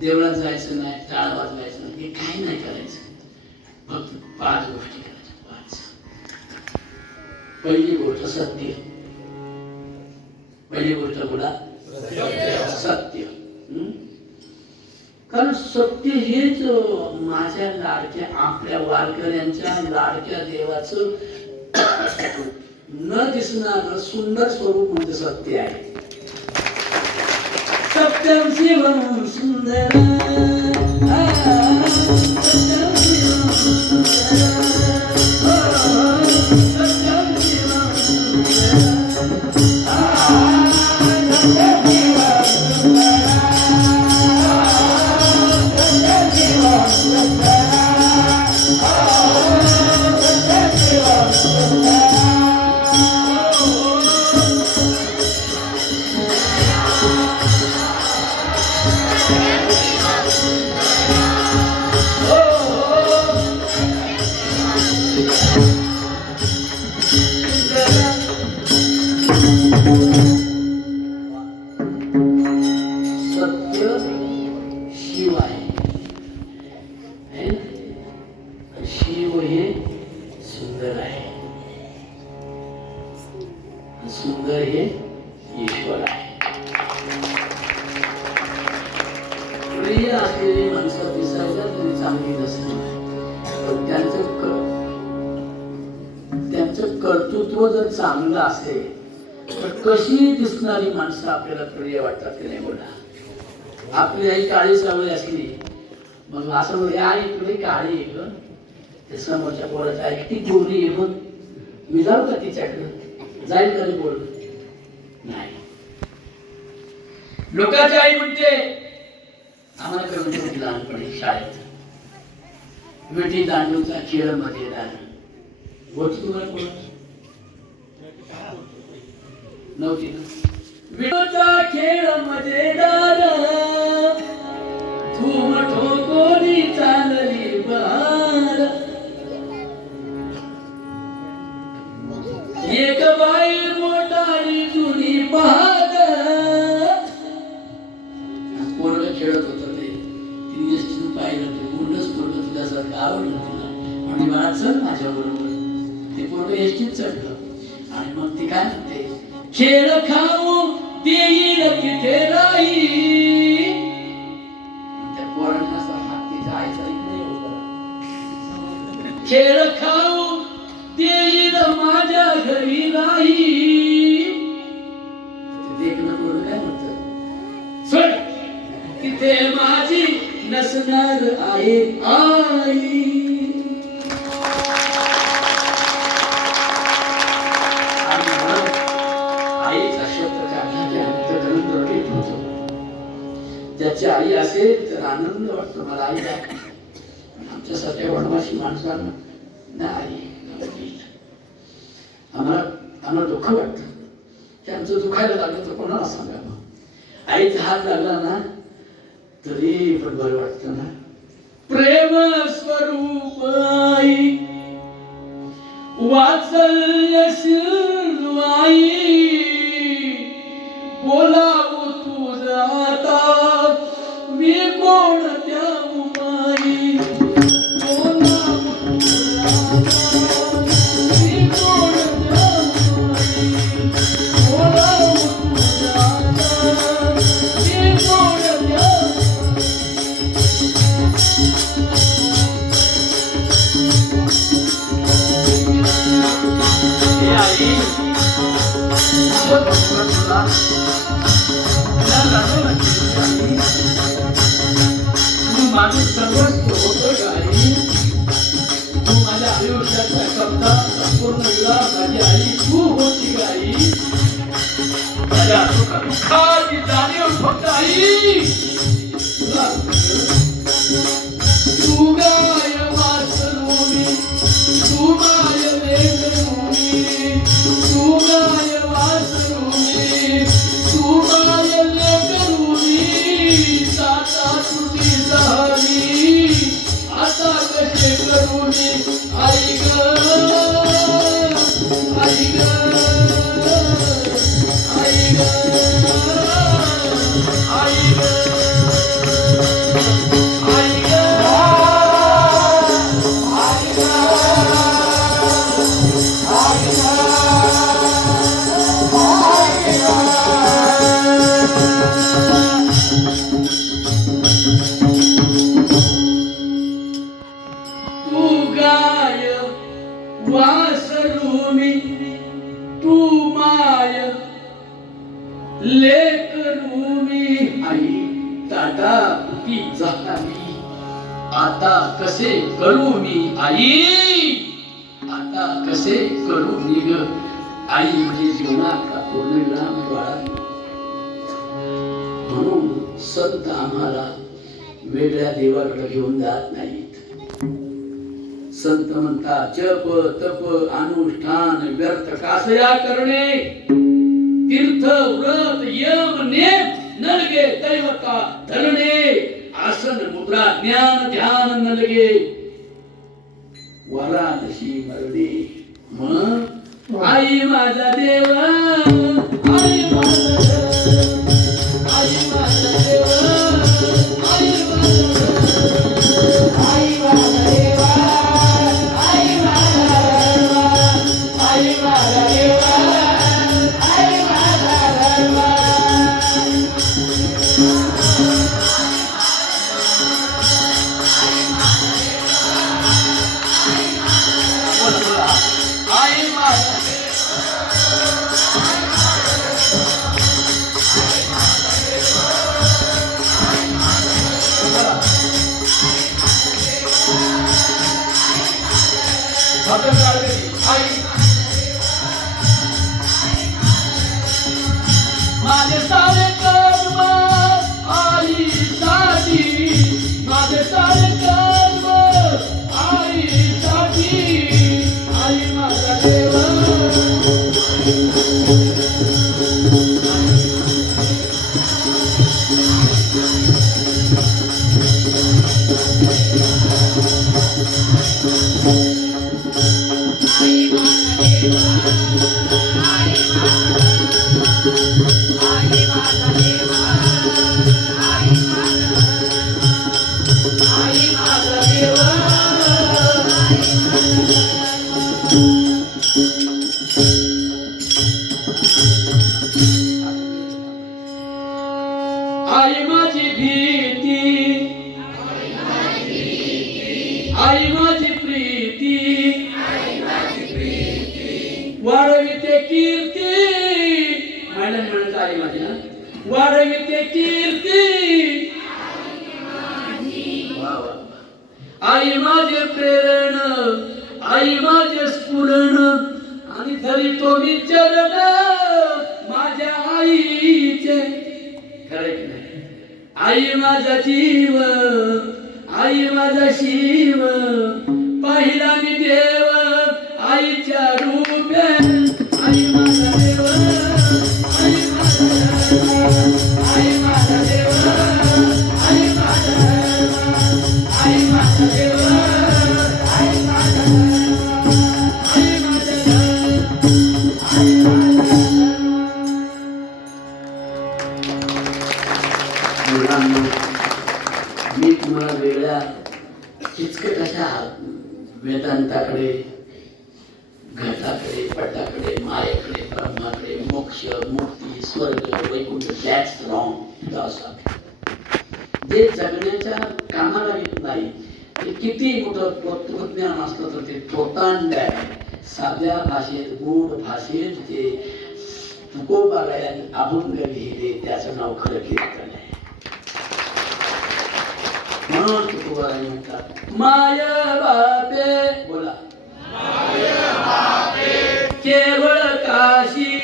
देवळात जायचं नाही, टाळ वाजवायचं नाही, हे काही नाही करायचं. फक्त 5 गोष्टी करायच्या. 5. पहिली गोष्ट सत्य. पहिली गोष्ट कुठला? सत्य. कारण सत्य हेच माझ्या लाडक्या आपल्या वारकऱ्यांच्या लाडक्या देवाचं न दिसणार सुंदर स्वरूप म्हणजे सत्य आहे. सत्यम शिवम सुंदर सत्यम शिवम शिव हे सुंदर आहे, सुंदर हे ईश्वर आहे. प्रिय असलेली माणसं दिसायला तरी चांगली नसते, पण त्यांचं कर्तृत्व जर चांगलं असेल तर कशी दिसणारी माणसं आपल्याला प्रिय वाटतात की नाही बोला. आपली आई काळी सवय असली मग असं बोल आई तुला काळी आहे ग, ते समोरच्या पोराची आई किती गोरी आहे बघ, मी जाऊ का तिच्याकडं, जाईल तरी बोल नाही. लोकांची आई म्हणते आम्हाला करून होती लहानपणी शाळेत विटी दांडूचा खेळ मध्ये होती तुम्हाला कोण नव्हती ना. विटूचा खेळ मजेदार धूम ठोकोनी चालली बहार, एक बाई मोठारी जुनी पाहत पोरग खेळत होत ते तिने एसटीतून पाहिलं ते पूर्णच पोरग तुझ्यासारखं आवडलं तिला आणि मला चल माझ्या बरोबर. ते पोरग एसटीत चढलं आणि मग ती काय म्हणते खेळ खाऊ देईल तिथे राही. त्या पोरांना हात तिच्या आईचा नाही होता. खेळ खाऊ देईल माझ्या घरी राही. देखणं पोरं काय म्हणतात सोड तिथे माझी नसणार आहे आई. ज्याची आई असेल तर आनंद वाटतो मला आई आहे. आमच्यासारख्या वनवासी माणसांना नाही आम्हाला दुःख वाटतं की आमचं दुखायला लागलं तर कोणाला सांगावं. आईचा हात लागला ना तरी पण बरं वाटतं ना. प्रेम स्वरूप आई वात्सल्य सिंधू आई बोलावं तुझं आता मी कोणत्या उपाई. बोलावं तुझं आता मी कोणत्या उपाई. बोलावं तुझं आता मी कोणत्या आई तू माझं सर्वस्व होतं आई. तू माझ्या आयुष्याचा शब्दा संपूर्ण वेळा माझी आई तू होती गाई. माझ्या दुःखाची जाणीव फक्त आई तू गाय वासरूनी तू माय लेकरूनी तू गाय वासरूनी तू माय लेकरूनी. आता तुझी झाली आता कसे करूनी आई ग आई ग आई ग आई ग. करू मी आई टाटा कुटी झाली आता कसे करू मी आई आता कसे करू मी ग आई म्हणजे जीवनात पूर्णविराम बाळा म्हणून संत आम्हाला वेगळ्या देवाकडे घेऊन जात नाहीत संत म्हणतात जप तप अनुष्ठान व्यर्थ कासया करणे तीर्थ व्रत यम नेम नलगे दैवता धरणे आसन मुद्रा ज्ञान ध्यान नलगे वरादशी मरणे मग आई माझा देव आई माझा आई माझा देव आई माझा देव आई माझा आई माझा देव आई माझा धर्म आई माझा माझे सारे कर्म आईसाठी माझे सारे कर्म आईसाठी आई माझा देव आई माझी भीती आई माझी प्रीती वाढविते कीर्ती मॅडम म्हणत आई माझी ना वाढविते कीर्ती आई माझे प्रेरण आई माझे स्फुरण आणि धरितो मी चरण माझ्या आईचे खरं की नाही आई माझा जीव आई माझा शिव पाहिला मी देव आईच्या रूपे आई माझा देव आई माझा देव आई माझा आई माझा देव आई माझा आई माझा मी तुम्हाला वेगळ्या किचकट अशा वेदांताकडे घटाकडे पटाकडे मायेकडे ब्रह्माकडे मोक्ष मुक्ती स्वर्ग वैकुंठ दॅट्स रॉंग जे जगण्याच्या कामाला येत नाही ते किती मोठं तत्वज्ञान असलं तर ते थोतांड आहे साध्या भाषेत गूढ भाषेत ते तुकोबाला अभंग लिहिले त्याचं नाव खरं कीर्तन आहे म्हणून तुकोबाला म्हणतात माय बापे बोला केवळ काशी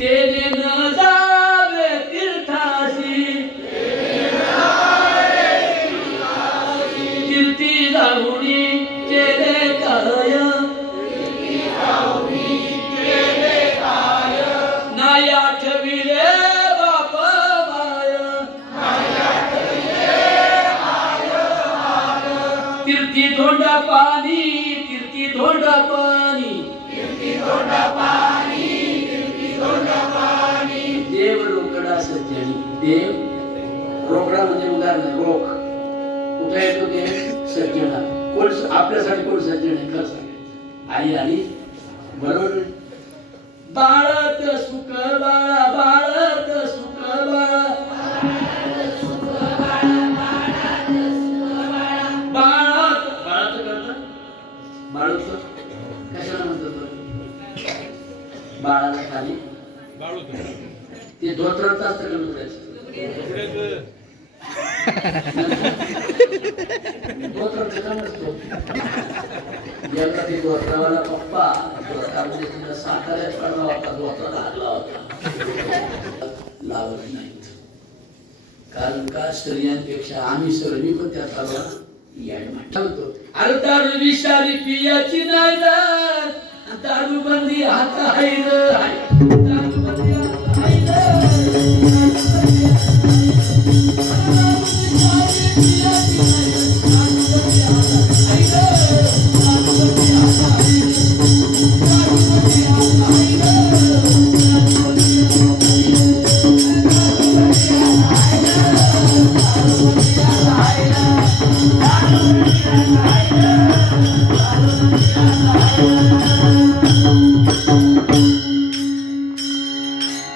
तेने न जावे तीर्थाशी कीर्ती जाऊनी केले काय नाही आठविले बाप माय कीर्ती धोंडा पाणी कीर्ती धोंडा पाणी देव रोकडा सज्जनी देव रोकडा म्हणजे उदाहरण रोख कुठे येतो देव सज्जना कोण आपल्यासाठी कोण सज्जन आहे खरं सांग आई आणि बरोबर बाळत सुख बाळा बाळत सुख बाळा बाळत बाळत करतात बाळूच कशाला म्हणतात बाळाला खाली ते धोत्राचं असतं का लुगड्याचं? धोत्राचं काम असतो. एकदा ते धोत्रावाला पप्पा धोत्रामध्ये तिला साताऱ्यात पडला होता, धोत्रा लागला होता. लावत नाहीत, कारण का स्त्रियांपेक्षा आम्ही सर्वी पण त्या चालवा याड म्हणतो. अरे दारू विषारी पियाची नाही ना, दारू बंदी हात आहे दारू बंदी हात आहे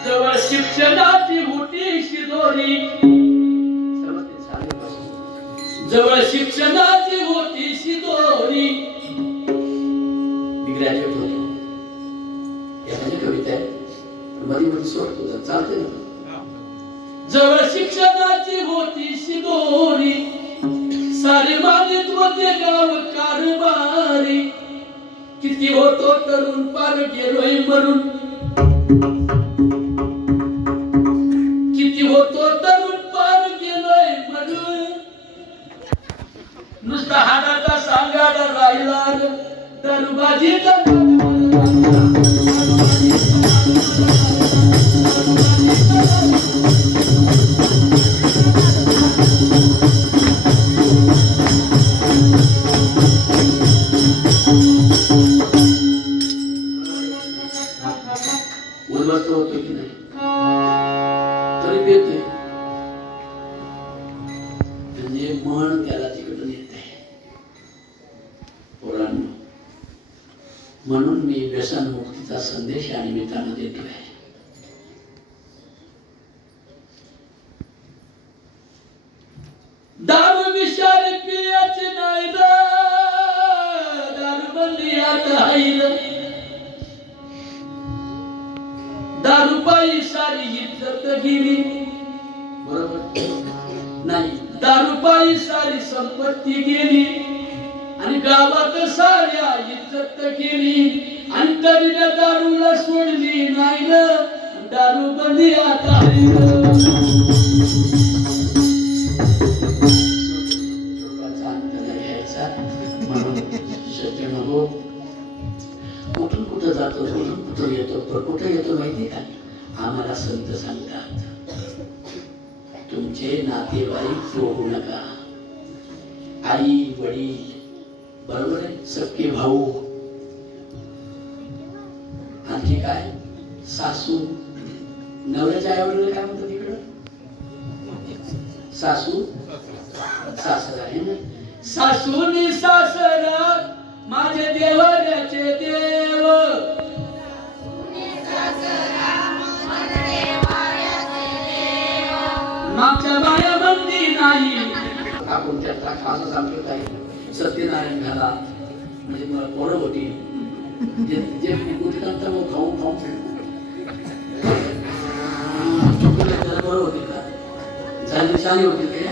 जवळ शिक्षणाची मोठी शिदोरी, जवळ शिक्षणाची मोठी शिदोरी. मी ग्रॅज्युएट होतो. एखादी कविता आहे मध्ये मध्ये सोडतो चालते ना. जवळ शिक्षणाची मोठी शिदोरी, सारे मानित होते गाव कारभारी. किती होतो तरुण पार गेलोय मरून, किती होतो तरुण पार गेलोय मरून. नुसता हाडाचा सांगाडा राहिला दरबाजीचा उद्ध्वस्त होतो की नाही तरी देते, म्हणजे मन त्याला तिकडून येते. पोरांनो, म्हणून मी व्यसन मुक्तीचा संदेश या निमित्तानं देतोय. दारू विषारी पियाची नाही दारू बंदी आता हाईल. दारू पायी सारी इज्जत गेली, बरोबर नाही? दारू पायी सारी संपत्ती गेली आणि गावात साऱ्या इज्जत गेली. आणि तरी दारूला सोडली नाही ना, दारू बंदी आता कुठून कुठं जातो, कुठून कुठं येतो, कुठं येतो माहिती का? आम्हाला संत सांगतात तुमचे नातेवाईक सोडू नका. आई वडील, बरोबर आहे, सख्खे भाऊ, आणखी काय, सासू. नवऱ्याच्या आई वडील काय म्हणतात तिकडं? सासू सासरा आहे ना. सासूनी सासरा माझे देवाऱ्याचे देव, मागच्या बाया बंदी नाही. आपण त्याचा खास सांगतो आहे सत्यनारायण घाला, म्हणजे मला पोरं होती जे जे उठतात मग खाऊन खाऊन पोरं होती का झाली छान होती ते.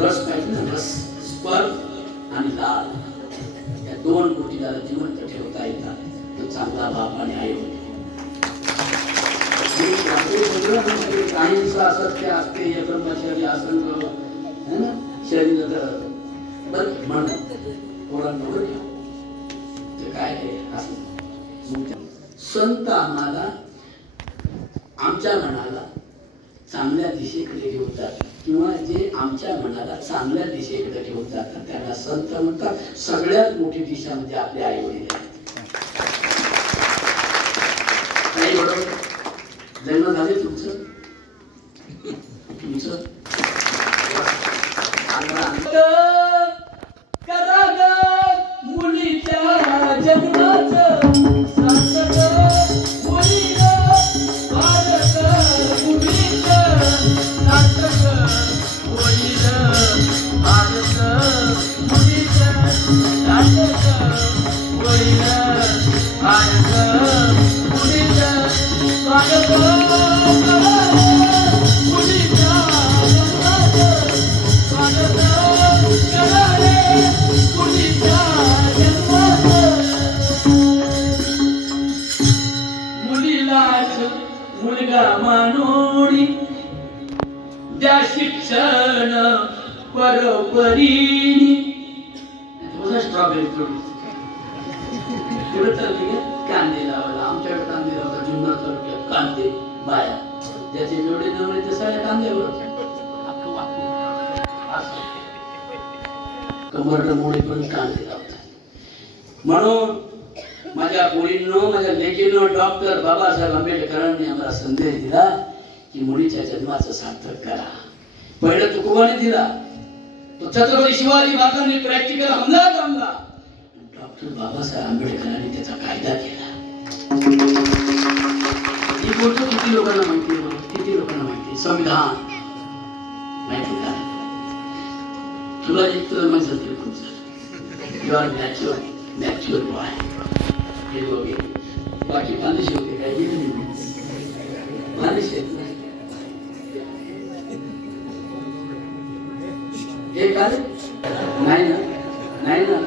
रस पाहिजे ना, रस, स्पर्श आणि लाल, या दोन गोष्टीला जिवंत ठेवता येतात. तो चांगला बाप आणि आई होते. काहींचं असत्य असते हे ब्रह्मचर्य असंग है ना, शरीर बर म्हण पोरांवर ते काय आहे असं. संत आम्हाला आमच्या मनाला चांगल्या दिशेकडे घेऊन जातात, किंवा जे आमच्या मनाला चांगल्या दिशेकडे घेऊन जातात त्यांना संत म्हणतात. सगळ्यात मोठी दिशा म्हणजे आपले आई वडील आहेत. नाही बरोबर? लग्न झाले तुमचं तुमचं करा ग मुलीच्या जन्माचं स्वागत मुलीच्या जन्माचं, स्वागत करा रे मुलीच्या जन्माचं. मुलीलाच मुलगा मानोनी द्या शिक्षण बरोबरीने. स्ट्रॉबेरी पुढे चालली कांदे लावायला. आमच्याकडे कांदे लावतात जुन्नर तालुक्यात. कांदे बाया ज्याचे जेवढे जवळ ते सगळ्या कांद्यावर कमरड मोडे पण कांदे लावतात. म्हणून माझ्या मुलींनो, माझ्या लेकींनो, डॉक्टर बाबासाहेब आंबेडकरांनी आम्हाला संदेश दिला की मुलीच्या जन्माचं सार्थक करा. पहिलं तुकोबाने दिला, तो छत्रपती शिवाजी महाराजांनी प्रॅक्टिकल हमला जमला. डॉक्टर बाबासाहेब आंबेडकरांनी त्याचा कायदा केला. ही गोष्ट किती लोकांना माहिती आहे? किती लोकांना माहिती आहे? संविधान माहिती का? तुला एक तुला माहिती असेल खूप सारं. You are mature boy. हे दोघे बाकी पाणीशी होते काय गेले पाणीशी येत नाही. हे काय नाही ना, नाही ना.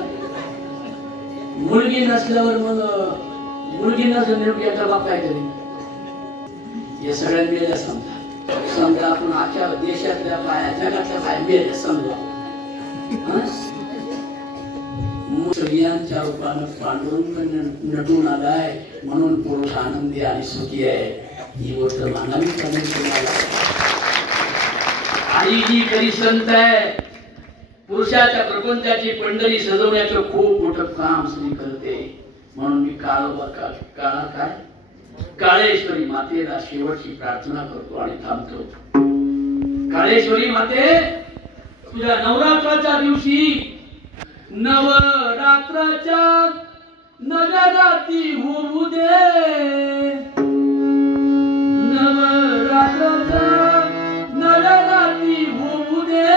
मुलगी नसल्यावर मग मुलगी नसल्या निर्णयाचा बाप काय करेल? हे सगळ्या मेल्या. समजा आपण आजच्या देशातल्या बाया जगातल्या बाया मेल्या समजा. स्त्रियांच्या रूपानं पांडुरंग नटून आलाय म्हणून पुरुष आनंदी आणि सुखी आहे. ही गोष्ट मानावी तुम्हाला. आई ही खरी संत आहे. पुरुषाच्या प्रपंचाची पंढरी सजवण्याचं खूप मोठं काम स्त्री करते. म्हणून मी काळा काय काळेश्वरी मातेला शेवटची प्रार्थना करतो आणि थांबतो. काळेश्वरी माते, तुझ्या नवरात्राच्या दिवशी नवरात्राच्या नवरात्री होऊ दे. नवरात्राच्या नवरात्री होऊ दे.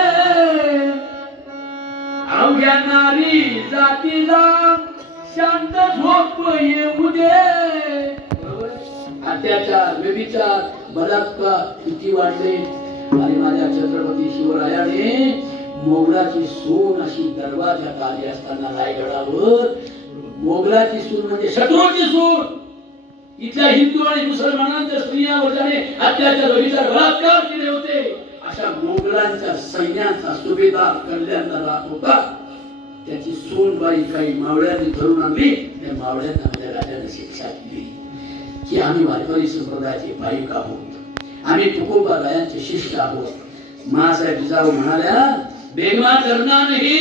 अवघ्या नारी जातीला शांत झोप येऊ दे. अत्याचार, व्यभिचार, बलात्कार किती वाढले. आणि माझ्या छत्रपती शिवरायाने मोगलाची सून अशी दरवाजात आली असताना रायगडावर, मोगलाची सून म्हणजे शत्रूची सून, इथल्या हिंदू आणि मुसलमानांच्या स्त्रियांवर ज्याने अत्याचार, व्यभिचार, बलात्कार केले होते, अशा मोगलांच्या सैन्याचा सुभेदार कल्याणला राहत होता. त्याची सूनबाई काही मावळ्यांनी धरून आणली. त्या मावळ्यांना माझ्या राजाने शिक्षा दिली की आम्ही वारकरी संप्रदायाचे पाईक आहोत, आम्ही तुकोबा रायांचे शिष्य आहोत. मासाहेब जिजाऊ म्हणाल्या, बेगमा करणार नाही.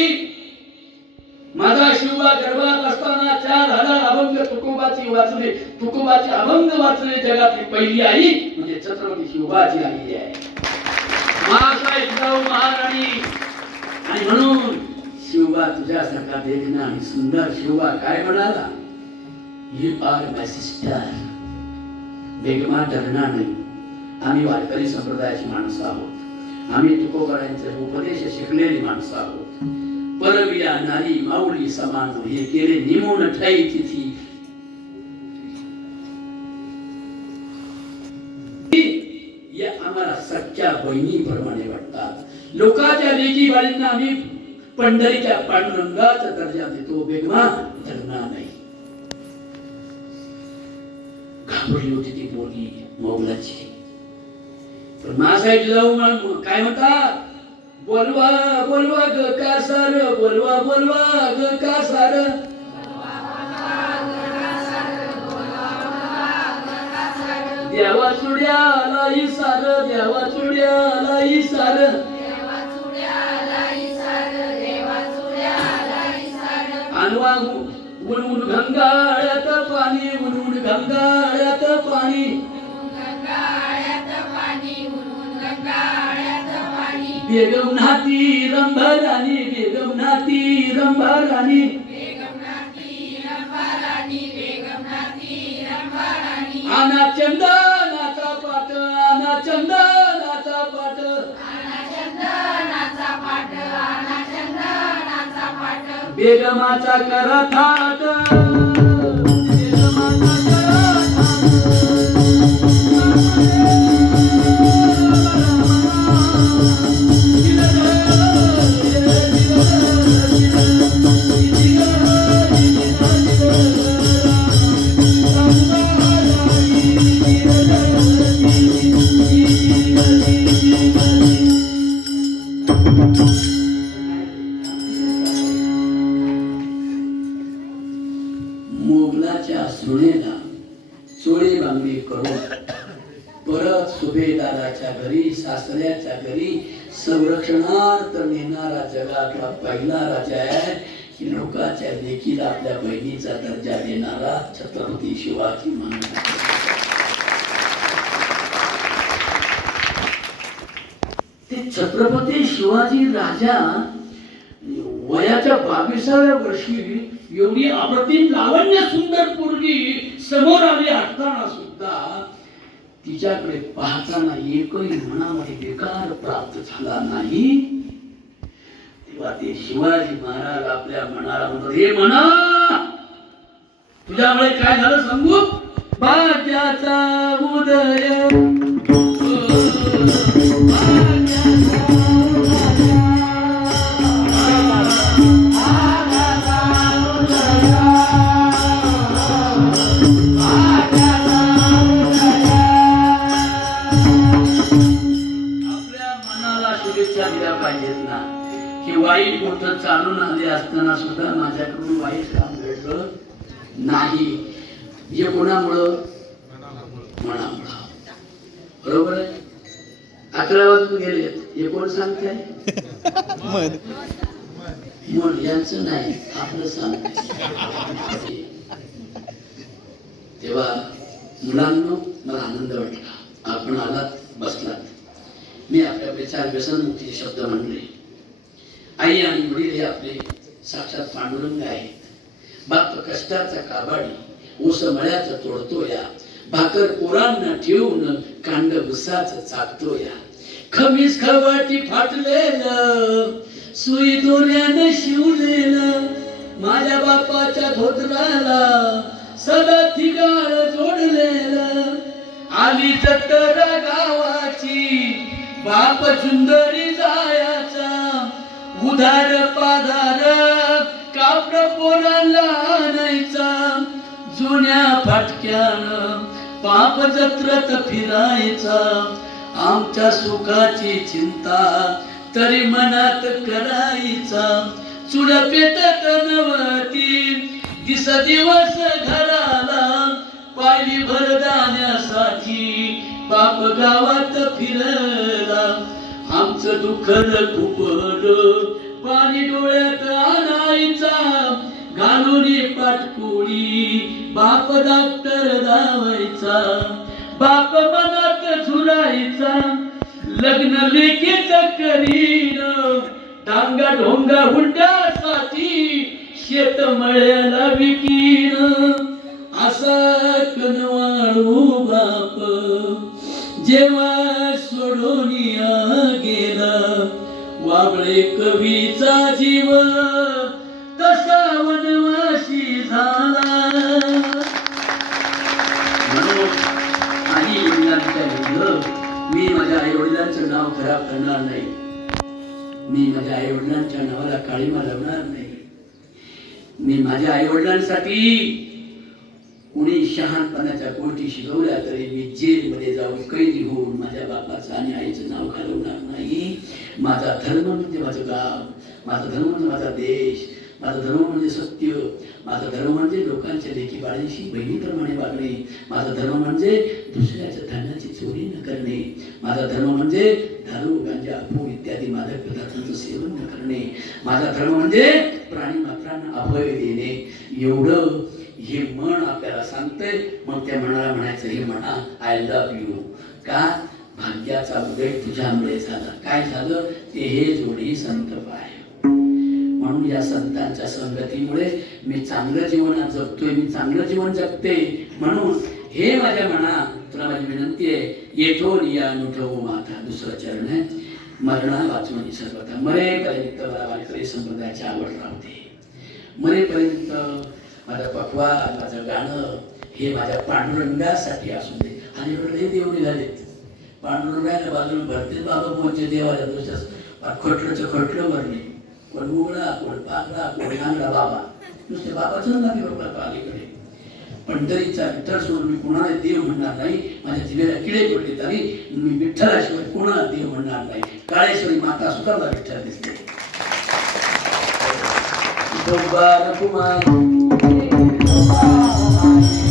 माझा शिवबा गर्भात असताना 4000 अभंग तुकोबाची वाचले. तुकोबाचे अभंग वाचले जगातली पहिली आई म्हणजे छत्रपती शिवबाची आई आहे, मासाहेब जिजाऊ महाराणी. आणि म्हणून शिवबा तुझ्यासारखा देखणा आणि सुंदर शिवबा काय म्हणाला, यू आर माय सिस्टर. बेगमा डरणार नाही. आम्ही वारकरी संप्रदायाची माणसं आहोत, आम्ही तुकोबारायांचे उपदेश शिकलेली माणसं आहोत. परविया नारी माऊली समान हे केले निमून ठाई तिथी. या आम्हाला सच्च्या बहिणीप्रमाणे वाटतात. लोकांच्या लेकी बाळींना आम्ही पंढरीच्या पांडुरंगाचा दर्जा देतो. बेगमा डरणार नाही. घाबरली होती ती पोरगी मोगलाची. पण मासाहेब जिजाऊ काय म्हणतात, बोलवा बोलवा ग कासार, बोलवा बोलवा ग कासार. देवा चुड्याला इसार, देवा चुड्याला इसार. आणवा उनउन गंगाळ्यात पाणी, उनउन गंगाळ्यात पाणी. बेगम नाती रंभाराणी, बेगम नाती रंभाराणी. आना चंदनाचा पाट, आना चंदनाचा पाट. बेगमाचा करा थाट, बेगमाचा करा थाट. परत सुभेदाराच्या घरी सासऱ्याच्या घरी संरक्षणार्थ नेणारा जगातला पहिला राजा आहे की लोकांच्या लेकीला आपल्या बहिणीचा दर्जा देणारा छत्रपती शिवाजी महाराज. ते छत्रपती शिवाजी राजा वयाच्या 22व्या वर्षी एवढी अप्रतिम लावण्य सुंदर पोरगी समोर आली असताना सुद्धा तिच्याकडे पाहताना एकही मनामध्ये विकार प्राप्त झाला नाही. तेव्हा ते शिवाजी महाराज आपल्या मनाला म्हणतात, हे मना, तुझ्यामुळे काय झालं सांगू? भाग्याचा उदय वाईट गोष्ट चालून आले असताना सुद्धा माझ्याकडून वाईट काम घडलं नाही. हे कोणामुळं? मनामुळं. बरोबर आहे. 11 वाजून गेले. हे कोण सांगताय? मन यांचं नाही, आपलं सांगताय. तेव्हा मुलांनो, मला आनंद वाटला. आपण आलात, बसलात. मी आपल्या विचार व्यसनमुक्तीचे शब्द म्हणले. आई आणि वडील हे आपले साक्षात पांडुरंग आहेत. बाप कष्टाचा काबाडी ऊस मळ्याचा तोडतो या, भाकर पोरांना ठेवून कांड भुसाचं चाकतो या. खमीस खवाटी फाटलेलं सुई दोऱ्यानं शिवलेलं माझ्या बापाच्या धोत्राला सदा थिगाळ जोडलेलं. आली जत्तर गावाची बाप सुंदरी जायाचा, उधार पाधार कापड पोराला आणायचा. जुन्या फाटक्यानं पाप जत्रत फिरायचा. आमच्या सुखाची चिंता तरी मनात करायचा. चुड पेटत नवती दिस दिवस घराला, पायली भरदाण्यासाठी बाप गावात फिरला. आमचं दुःखद कुपड पाणी डोळ्यात आणायचा. घालून पाटकुळी बाप डॉक्टर धावायचा. बाप मनात झुरायचा. लग्न लेकीच करीन डांगा ढोंगा हुंड्यासाठी शेत मळ्याला विकीन. असा कनवाळू बाप जेव्हा सोडून गेला. वाबळे कवीचा जीव तसा वनवासी झाला. आई वडिलांच्या विरुद्ध मी माझ्या आई वडिलांचं नाव खराब करणार नाही. मी माझ्या आई वडिलांच्या नावाला काळीमा लावणार नाही. मी माझ्या आई वडिलांसाठी कुणी शहाणपणाच्या गोष्टी शिकवल्या तरी मी जेलमध्ये जाऊन कैदी होऊन माझ्या बापाचं आणि आईचं नाव घालवणार नाही. माझा धर्म म्हणजे माझं गाव, माझा धर्म म्हणजे माझा देश, माझा धर्म म्हणजे सत्य, माझा धर्म म्हणजे लोकांच्या लेकी बाळांशी बहिणीप्रमाणे वागणे, माझा धर्म म्हणजे दुसऱ्याच्या धनाची चोरी न करणे, माझा धर्म म्हणजे दारू गांजा अफू इत्यादी मादक पदार्थांचं सेवन न करणे, माझा धर्म म्हणजे प्राणी मात्रांना अभय देणे. एवढं हे मन आपल्याला सांगतंय. मग त्या मनाला म्हणायचं, हे म्हणा आय लव्ह यू. का? भाग्याचा उदय तुझ्यामुळे झाला. काय झालं? ते हे जोडी संत पाय. म्हणून या संतांच्या संगतीमुळे मी चांगलं जीवन जगतोय, मी चांगलं जीवन जगते. म्हणून हे माझ्या मना, तुला माझी विनंती आहे, येतो निया नुठवू माथा. दुसरं चरण आहे, मरणा वाचवणी सर्वथा. मरेपर्यंत मला वारकरी संप्रदायाची आवड राहते. मरेपर्यंत माझा पकवान, माझं गाणं हे माझ्या पांडुरंगासाठी असू दे. आणि एवढे देव निघालेत. पांडुरंगाच्या बाजूला भरते बाबा पोहोचे देवाच्या दुसऱ्या खटलं खटलं भरणे. कोण मुगळा, कोण पागळा, कोण नांगडा बाबा. नुसते बाबाचं नाव बरोबर अलीकडे. पंढरीचा विठ्ठल सोडून मी कुणाला देव म्हणणार नाही. माझ्या जिल्ह्याला किडे पडले तरी मी विठ्ठलाशिवाय कुणाला देव म्हणणार नाही. काळेश्वरी माता सुद्धा मला विठ्ठल दिसते. कुमार